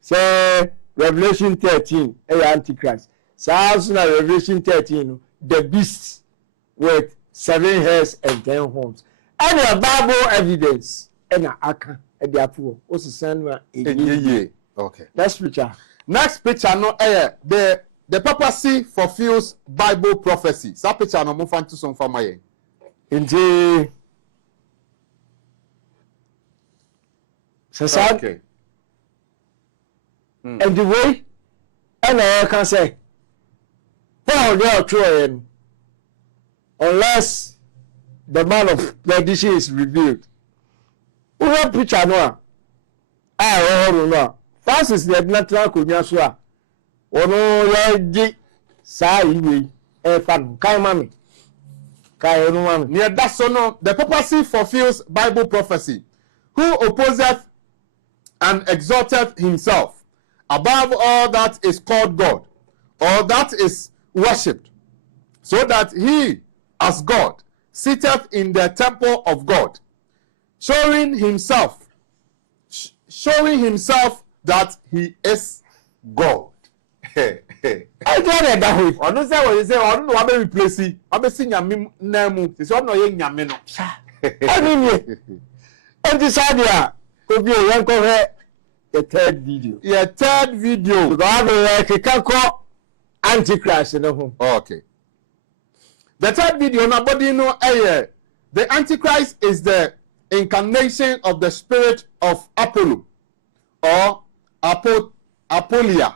Say Revelation 13, Antichrist. So, Revelation 13, the beast with 7 heads and 10 horns. And a Bible evidence. And a aka and the apple. What's the same? Okay. Next picture. Next picture, no, the papacy fulfills Bible prophecy. That picture, no, move on to some for my. Indeed. Okay. And the way, and I can say, Paul, they are trying, unless the man of perdition is revealed. Who will preacher no? No. Francis the natural kunyaswa. Ono ya di sa iwe e fan kai mami. Kai onu mami. Near that so the papacy fulfills Bible prophecy. Who opposeth and exalteth himself above all that is called God, or that is worshipped, so that he, as God, sitteth in the temple of God, showing himself that he is God. I don't know. I don't say what you say. I don't know how many places. I be seeing nyame namu. It's not no ye nyame no. I mean, and this idea could be the third video. Yeah, third video. God like a Antichrist, you know. Okay. The third video, nobody know. The Antichrist is the incarnation of the spirit of Apollo, or Apollia.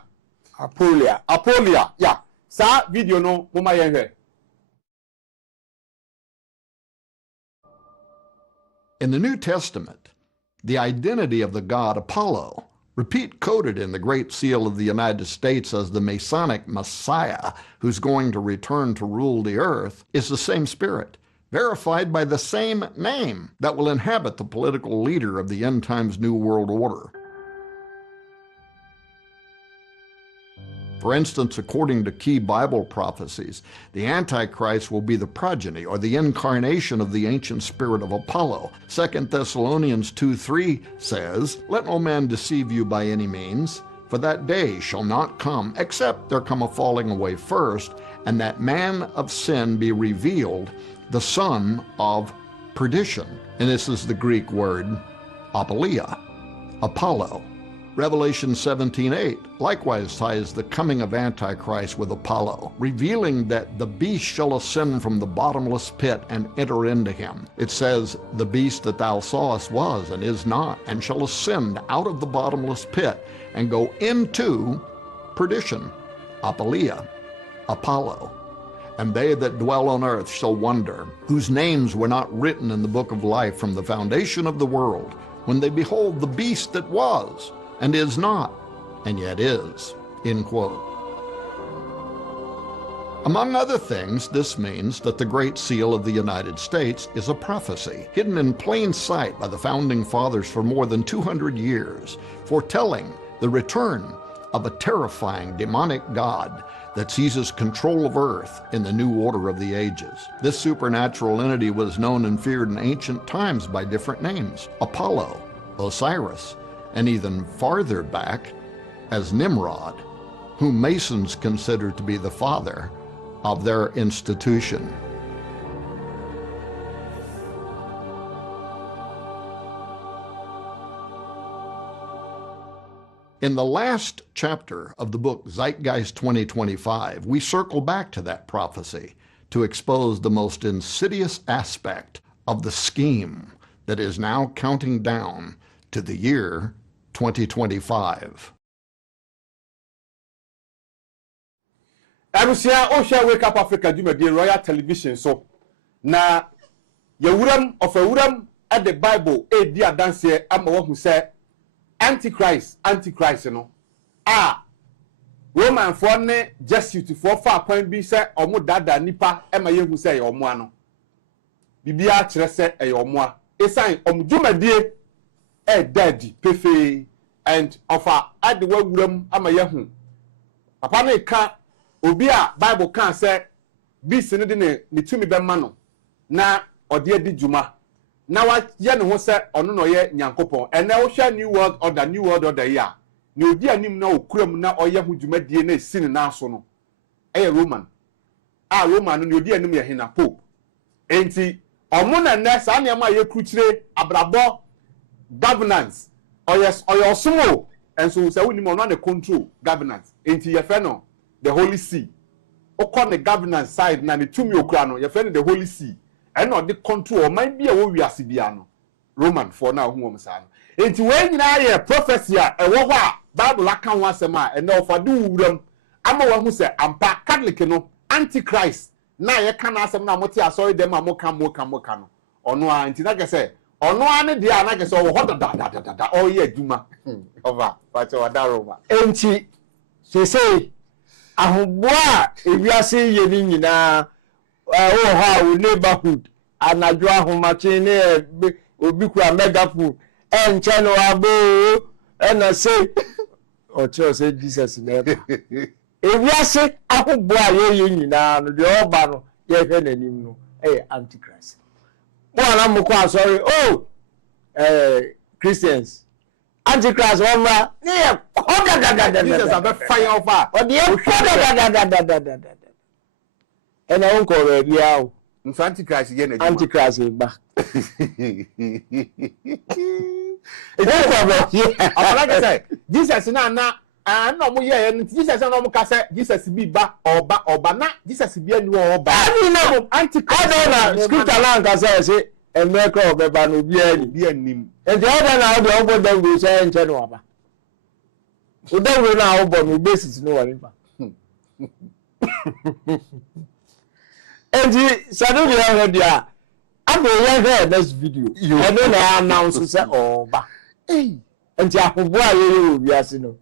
Yeah. Sa video no mama yenhe. In the New Testament, the identity of the god Apollo, coded in the Great Seal of the United States as the Masonic Messiah who's going to return to rule the earth, is the same spirit, verified by the same name that will inhabit the political leader of the end times New World Order. For instance, according to key Bible prophecies, the Antichrist will be the progeny or the incarnation of the ancient spirit of Apollo. 2 Thessalonians 2:3 says, "Let no man deceive you by any means, for that day shall not come, except there come a falling away first, and that man of sin be revealed, the son of perdition." And this is the Greek word apolia, Apollo. Revelation 17:8 likewise ties the coming of Antichrist with Apollo, revealing that the beast shall ascend from the bottomless pit and enter into him. It says, "The beast that thou sawest was and is not, and shall ascend out of the bottomless pit and go into perdition," apolia, Apollo. "And they that dwell on earth shall wonder, whose names were not written in the book of life from the foundation of the world, when they behold the beast that was, and is not, and yet is," end quote. Among other things, this means that the Great Seal of the United States is a prophecy, hidden in plain sight by the Founding Fathers for more than 200 years, foretelling the return of a terrifying demonic god that seizes control of earth in the new order of the ages. This supernatural entity was known and feared in ancient times by different names: Apollo, Osiris, and even farther back as Nimrod, whom Masons consider to be the father of their institution. In the last chapter of the book Zeitgeist 2025, we circle back to that prophecy to expose the most insidious aspect of the scheme that is now counting down to the year 2025. Abusia Osha Wake Up Africa Jumadi Royal Television so na yewuram of a wuram at the Bible dia dance am who say Antichrist no Roman for ne Jesuit for far point bi say omo dada nipa ema yehu say omo ano bibia kire say omo a esan omdwumadie daddy pefe and offer at the wuram ama yehu papa ne ka obi a Bible kan say beast ne de ne tumi be ma no na ode adi djuma na wa ye ne ho say ono no ye nyankopon ene wo hwa new world order ya ne odi anim na okuram na oye ho djumadie na esini na aso no Roman no ne odi anim ye hena pope enti omo na ne sa ne ma ye kruchire abrabo governance oyosumo enso say woni mo no na control governance enti ye fe no the Holy See. Okon the governance side na the tumi okura no ye friend the Holy See. And not the control might be a wo wiase bia no. Roman for now hu om sa no. Enti we nyina ye prophecy a e wo a Bible aka ho asem a e na ofade wuram ama wo hu se ampa Catholic no Antichrist na ye ka na asem na mote asori dem a moka no. Ono a enti na ke se ono a ne dia na ke se wo da o ye aduma. Over. But o da Roma. Enti say ahoboa ewiase ye ni nyina ha wo neighborhood anadwo ahomache ne obi kura megaphone enche no abo na say o cho say Jesus never ewiase ahobo a ye nyina no de oba no ye hwe nanim no antichrist mo ana mo kwa sorry Christians antichrist woma ne koda Jesus abe fire over o de koda ena won ko re bia o nso antichrist ye na antichrist ba Jesus na no mo ye Jesus na mo ka say Jesus bi ba oba na Jesus bi anu oba no antichrist na scripture na ka say emeka obeba no bi anim enti oda na oda obo dem go say enche no aba oda we na obo no basis no wari pa enti sadu bi ha dia abu ye hear this video and then I announce say oba enti ahobo a ye wi ase no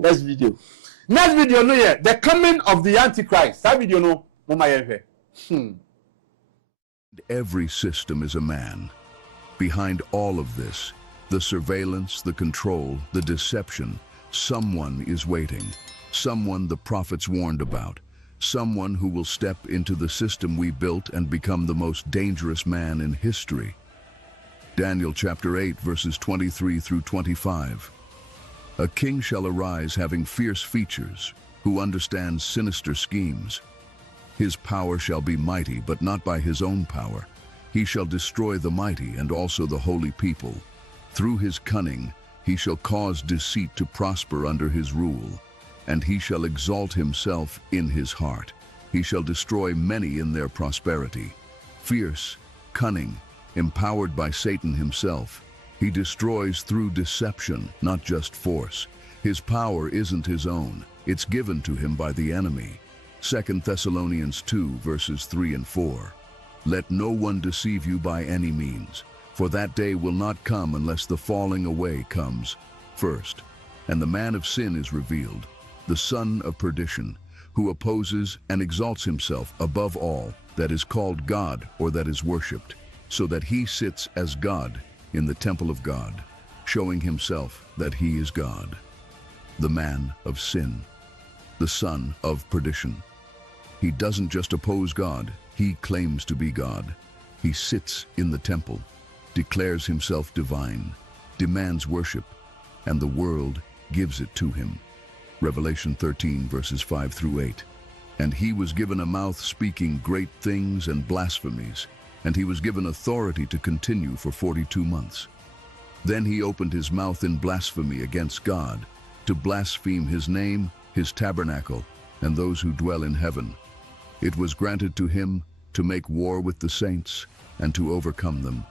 next video no here the coming of the antichrist that video no mama ye Every system is a man. Behind all of this, the surveillance, the control, the deception, someone is waiting. Someone the prophets warned about. Someone who will step into the system we built and become the most dangerous man in history. Daniel chapter 8 verses 23 through 25. A king shall arise having fierce features, who understands sinister schemes. His power shall be mighty, but not by his own power. He shall destroy the mighty and also the holy people. Through his cunning he shall cause deceit to prosper under his rule, and he shall exalt himself in his heart. He shall destroy many in their prosperity. Fierce, cunning, empowered by Satan himself, he destroys through deception, not just force. His power isn't his own, it's given to him by the enemy. 2 Thessalonians 2 verses 3 and 4. Let no one deceive you by any means, for that day will not come unless the falling away comes first. And the man of sin is revealed, the son of perdition, who opposes and exalts himself above all that is called God or that is worshipped, so that he sits as God in the temple of God, showing himself that he is God. The man of sin, the son of perdition. He doesn't just oppose God, he claims to be God. He sits in the temple, declares himself divine, demands worship, and the world gives it to him. Revelation 13 verses 5 through 8. And he was given a mouth speaking great things and blasphemies, and he was given authority to continue for 42 months. Then he opened his mouth in blasphemy against God, to blaspheme his name, his tabernacle, and those who dwell in heaven. It was granted to him to make war with the saints and to overcome them.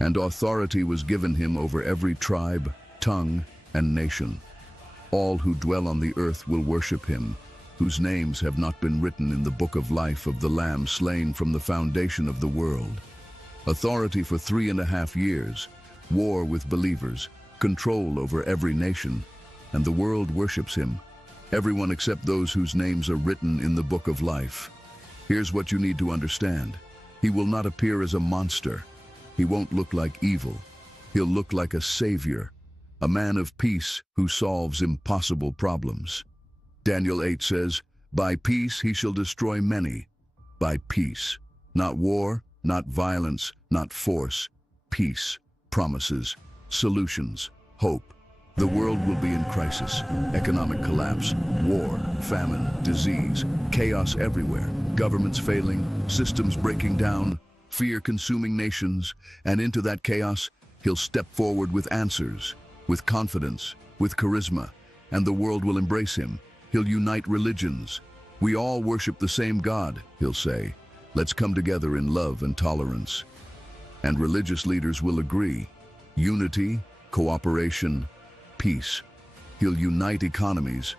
And authority was given him over every tribe, tongue, and nation. All who dwell on the earth will worship him, whose names have not been written in the book of life of the Lamb slain from the foundation of the world. Authority for 3.5 years, war with believers, control over every nation, and the world worships him. Everyone except those whose names are written in the book of life. Here's what you need to understand. He will not appear as a monster. He won't look like evil. He'll look like a savior, a man of peace who solves impossible problems. Daniel 8 says, by peace he shall destroy many. By peace. Not war, not violence, not force. Peace, promises, solutions, hope. The world will be in crisis, economic collapse, war, famine, disease, chaos everywhere, governments failing, systems breaking down, fear consuming nations, and into that chaos, he'll step forward with answers, with confidence, with charisma, and the world will embrace him. He'll unite religions. We all worship the same God, he'll say. Let's come together in love and tolerance. And religious leaders will agree. Unity, cooperation, peace. He'll unite economies.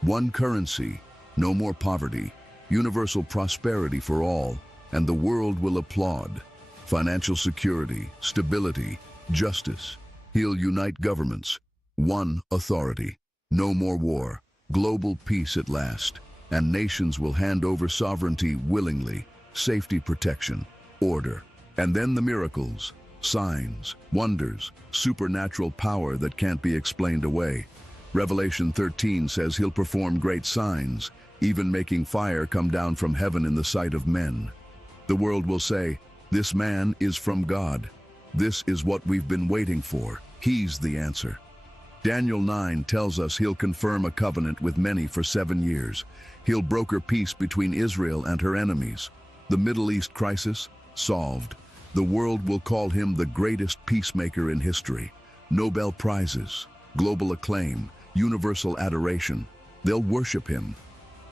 One currency, no more poverty, universal prosperity for all, and the world will applaud. Financial security, stability, justice. He'll unite governments. One authority. No more war. Global peace at last. And nations will hand over sovereignty willingly. Safety, protection, order. And then the miracles. Signs, wonders, supernatural power that can't be explained away. Revelation 13 says he'll perform great signs, even making fire come down from heaven in the sight of men. The world will say, "This man is from God. This is what we've been waiting for. He's the answer." Daniel 9 tells us he'll confirm a covenant with many for 7 years. He'll broker peace between Israel and her enemies. The Middle East crisis, solved. The world will call him the greatest peacemaker in history. Nobel Prizes, global acclaim, universal adoration. They'll worship him.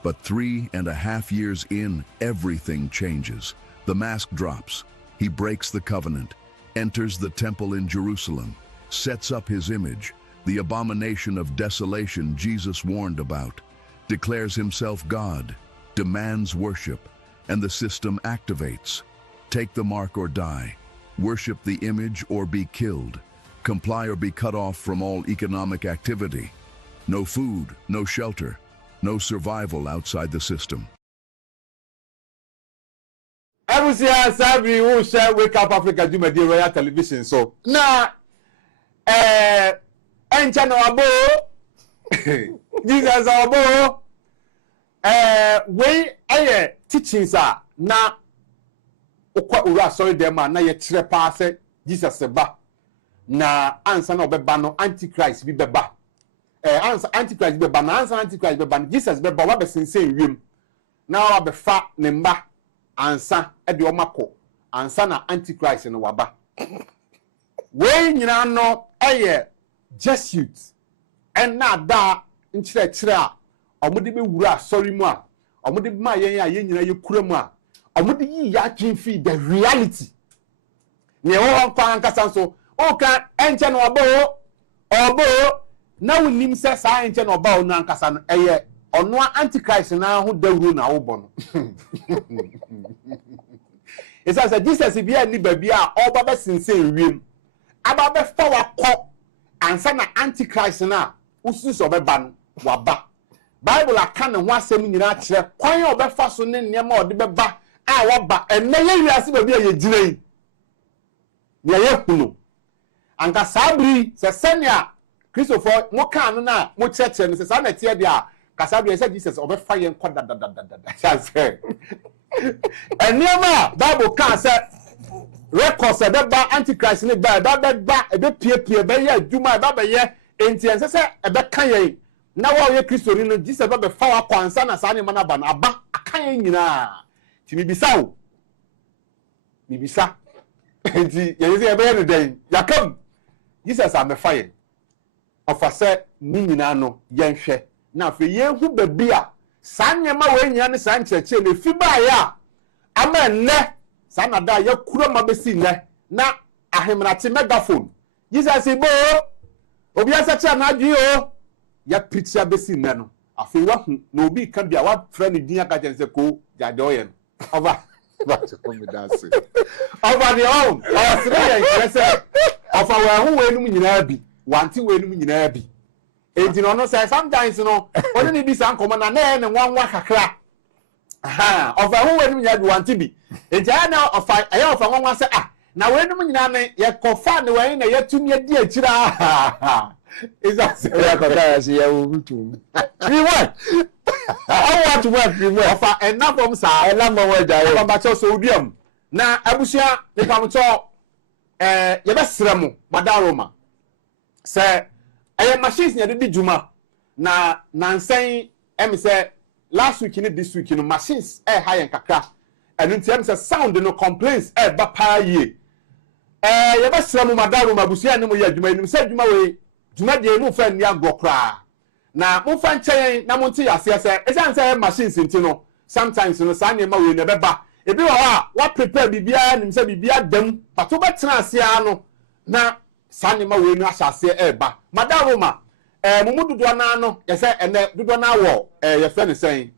But 3.5 years in, everything changes. The mask drops. He breaks the covenant, enters the temple in Jerusalem, sets up his image, the abomination of desolation Jesus warned about, declares himself God, demands worship, and the system activates. Take the mark or die. Worship the image or be killed. Comply or be cut off from all economic activity. No food, no shelter, no survival outside the system. Abusia Sabri who share Wake Up Africa Juma di Royal Television so na encha no abo Jesus abo we aye teachings are na okwa ura sorry dem na ye kire pa se Jesus ba na ansa na obeba no antichrist bi beba answer antichrist beba na answer antichrist beba Jesus beba wa be sense wiem na wa be fa ne mba ansa e de omako ansa na antichrist no waba we nyina no eye Jesuit en na da nchire chire a omode be wura sorry mu a omode ma yen a yen nyina ye kura mu a omode yi ya twin fi the reality ne wo kwa nkasa so o ka enche no obo na wonim se sa enche no oba onu ankasa no eye ono antichrist na ho dawru na wo bo no esa say Jesus bia ni babia a oba be sinsen wiem aba be fa wakọ ansa na antichrist na ususu obeba no waba Bible aka ne ho asem nyina kire kwan obefa so ne nneema ode beba a waba enne ye wiase babia ye girai ne ye hunu anka sabri se senia Christopher mo kan no na mo cheche no se sa na tie dia kasabri se Jesus obefa ye nkọ da say eniema Bible kan se records e beba antichrist ne ba ebe pie be ye adwuma ba be ye enti ense se ebe kan ye na wa ye Kristo ni no Jesus ba be fa wa kwansa na sa ne mana ba na aba akan ye nyina ti mibisa o mibisa enti ye se ebe ye no den yakam Jesus am fa ye ofa se ni nyina no ye nhwe na fe ye hu babi a sa nyema we nyina ne sa ncheche ne fi ba ya ama ne sa na da ye kura ma besi ne na ahemrate megaphone Jesus ibo obi asacha na adwi o ya picture besi ne no afi wa hu na obi ka bia wa fra ne din aka jense ko jade oye over what to come dance over the home o sire ya interesse of our hu we num nyina bi wanti we num nyina bi enti no no say sometimes no oni ni bi san komo na na ne nwanwa kakra aha ofa hu we num nyina bi wanti bi enti ana ofa aye ofa nwanwa say ah na we num nyina ne ye kofa ne we na ye tumi adi akira is that ya ko da si ya wutu we what I want to work we ofa enough from sa ela mo wa jaye ofa ba cho so odiam na abusia ne pamcho ye besere mo madaroma se aye machines ne de juma na nansen em se last week ni this week no machines high en kakra enu ntem se sound no complaints ba pa ye ye besere mo madaroma abusia ne mo ye adwuma enim se adwuma we dwuma de mu fa ni agokra na mo fa nchen na mo nti yase se esan se machines nti no sometimes no sa ne ma we ne beba ebi wa prepare bibia nim se bibia dam pato betena ase ano na sa ne ma we nu ahyase ba madaroma mumududo na no ye se ene dudo na wo ye fe ne sen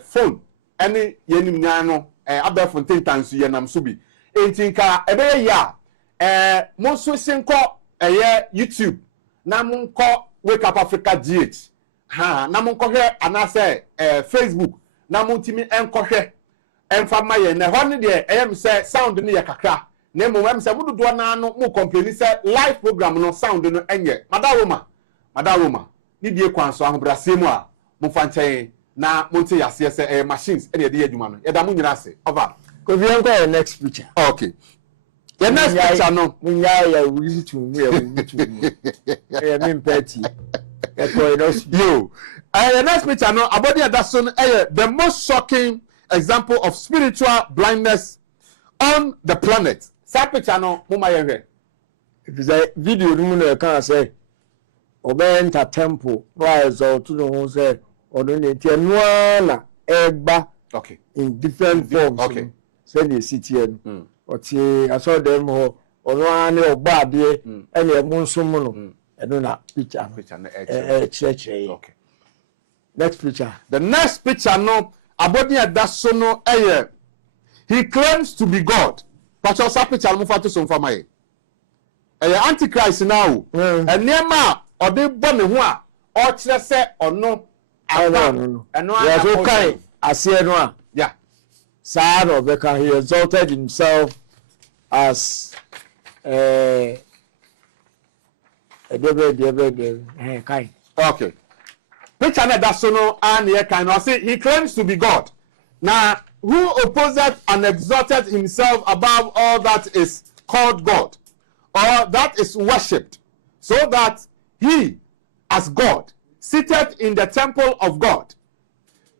phone ene ye nim nya no abefo ntentansu ye nam so bi entinka ebe ye ya mo so senko YouTube na mo nko Wake Up Africa GH na mo nko hwe anase Facebook na mo ntimi enko hwe emfa maye na ho ne de eyem se sound ne ye kakra na mo wem se mududo na no mo complain se live program no sound no enye madaroma ni die kwan so ahobrase mu a mo fa nkyɛn na mo nte yase se machines e de adwuma no yɛda mo nyina ase over Kofi enko next picture. Okay. The next picture no. Munya we to me petty. Yo. The next picture no abodi adason the most shocking example of spiritual blindness on the planet. That picture no mama ye. If is a video no can say enter temple rise out to no say odoneti enu na eba. Okay. In different forms. Okay. Send the city and I saw them or one or bad day and a monsoon mono. I don't know picture. Okay. Next picture. The next picture no abodi adasono he claims to be God. But your picture mo fa to so mfa mai. Antichrist now. And nema or they born ho a or kire se ono no. Yes, okay. I see no. Yeah. Son of Becca, he exalted himself as a kind. Okay. Picture that's so no and he kind of say he claims to be God. Now, who opposed and exalted himself above all that is called God or that is worshipped, so that he, as God, seated in the temple of God,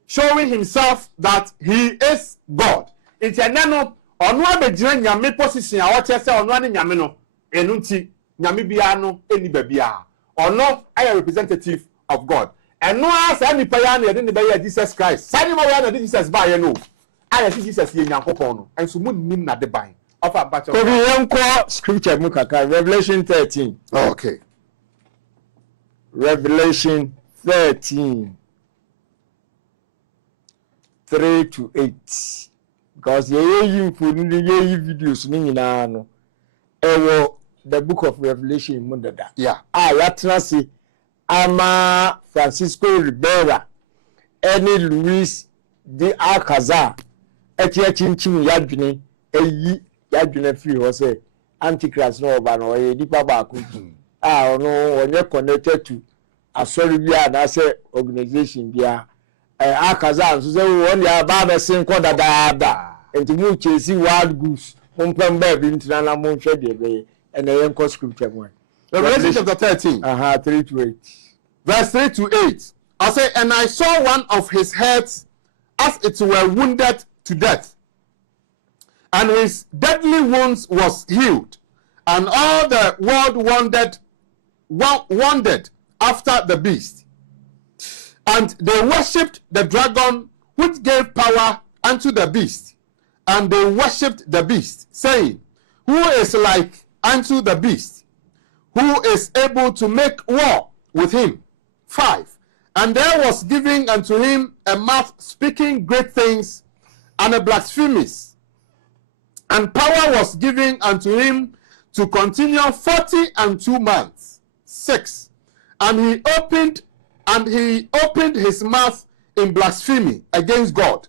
showing himself that he is God. It's a nano ono abegyina nyame position a woche se ono ane nyame no enu nti nyame bia no eni babia ono aye representative of God. Eno asa nipa ya na ye ne be Jesus Christ. Sani mo ya na Jesus ba ye no. Aye Jesus ye nyankopon no. Enso mu nim na de ban. Ofa bacho. So we enko scripture mu kaka Revelation 13. Okay. Revelation 13 3 to 8 because ye videos ni nyina no the book of Revelation mu dada. Yeah. Yatna si ama Francisco Ribera any Luis de Alcazar chinchim yadwene yadwene free ho say Antichrist no oba no ye dipa ba ko no onye connected to asori bia na say organization bia Alcazar so say won ya ba be sin ko dada enti mu chesi wild goose mpem ba bi ntina na mo hwe de be and yen ko scripture mo Revelation chapter 13 3 to 8 verse 3 to 8 I say and I saw one of his heads as it were wounded to death, and his deadly wounds was healed, and all the world wondered after the beast, and they worshipped the dragon which gave power unto the beast, and they worshipped the beast, saying, who is like unto the beast, who is able to make war with him? 5. And there was given unto him a mouth speaking great things, and a blasphemies. And power was given unto him to continue 42 months. 6. And he opened his mouth in blasphemy against God,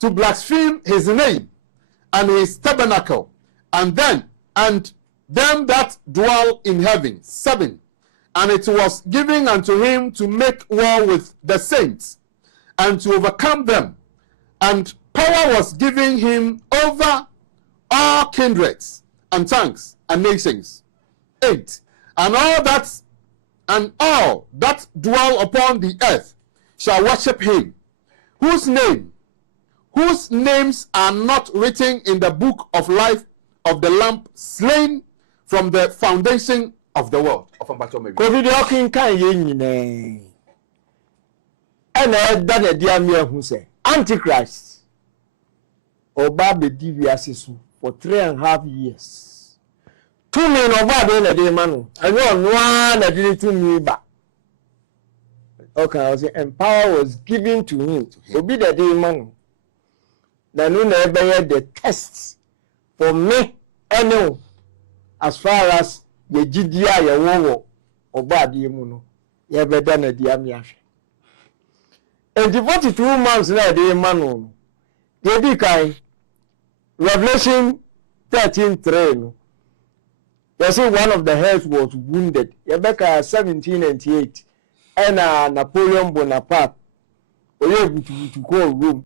to blaspheme his name and his tabernacle, and them that dwell in heaven. 7. And it was given unto him to make war with the saints, and to overcome them. And power was given him over all kindreds, and tongues, and nations. 8. And all that dwell upon the earth shall worship him, whose names are not written in the book of life of the Lamb slain from the foundation of the world. COVID walking kan ye nyine. Ena da na dia me hu say Antichrist oba be diviase so for 3.5 years. 2 men oba de na de manu. Anyo noa na de 2 men ba. Okay, I was saying, and power was given to him. Obi the day manu. Na no na ebe the tests for me eno as far as ye gidia ye wowo oba de mu no ye beda na dia me ahwe. And the 42 months na de manu they be kai Revelation 13:3 no. They say one of the heads was wounded. Rebecca 17:8. ɛna Napoleon Bonaparte oye butubutu ko Rome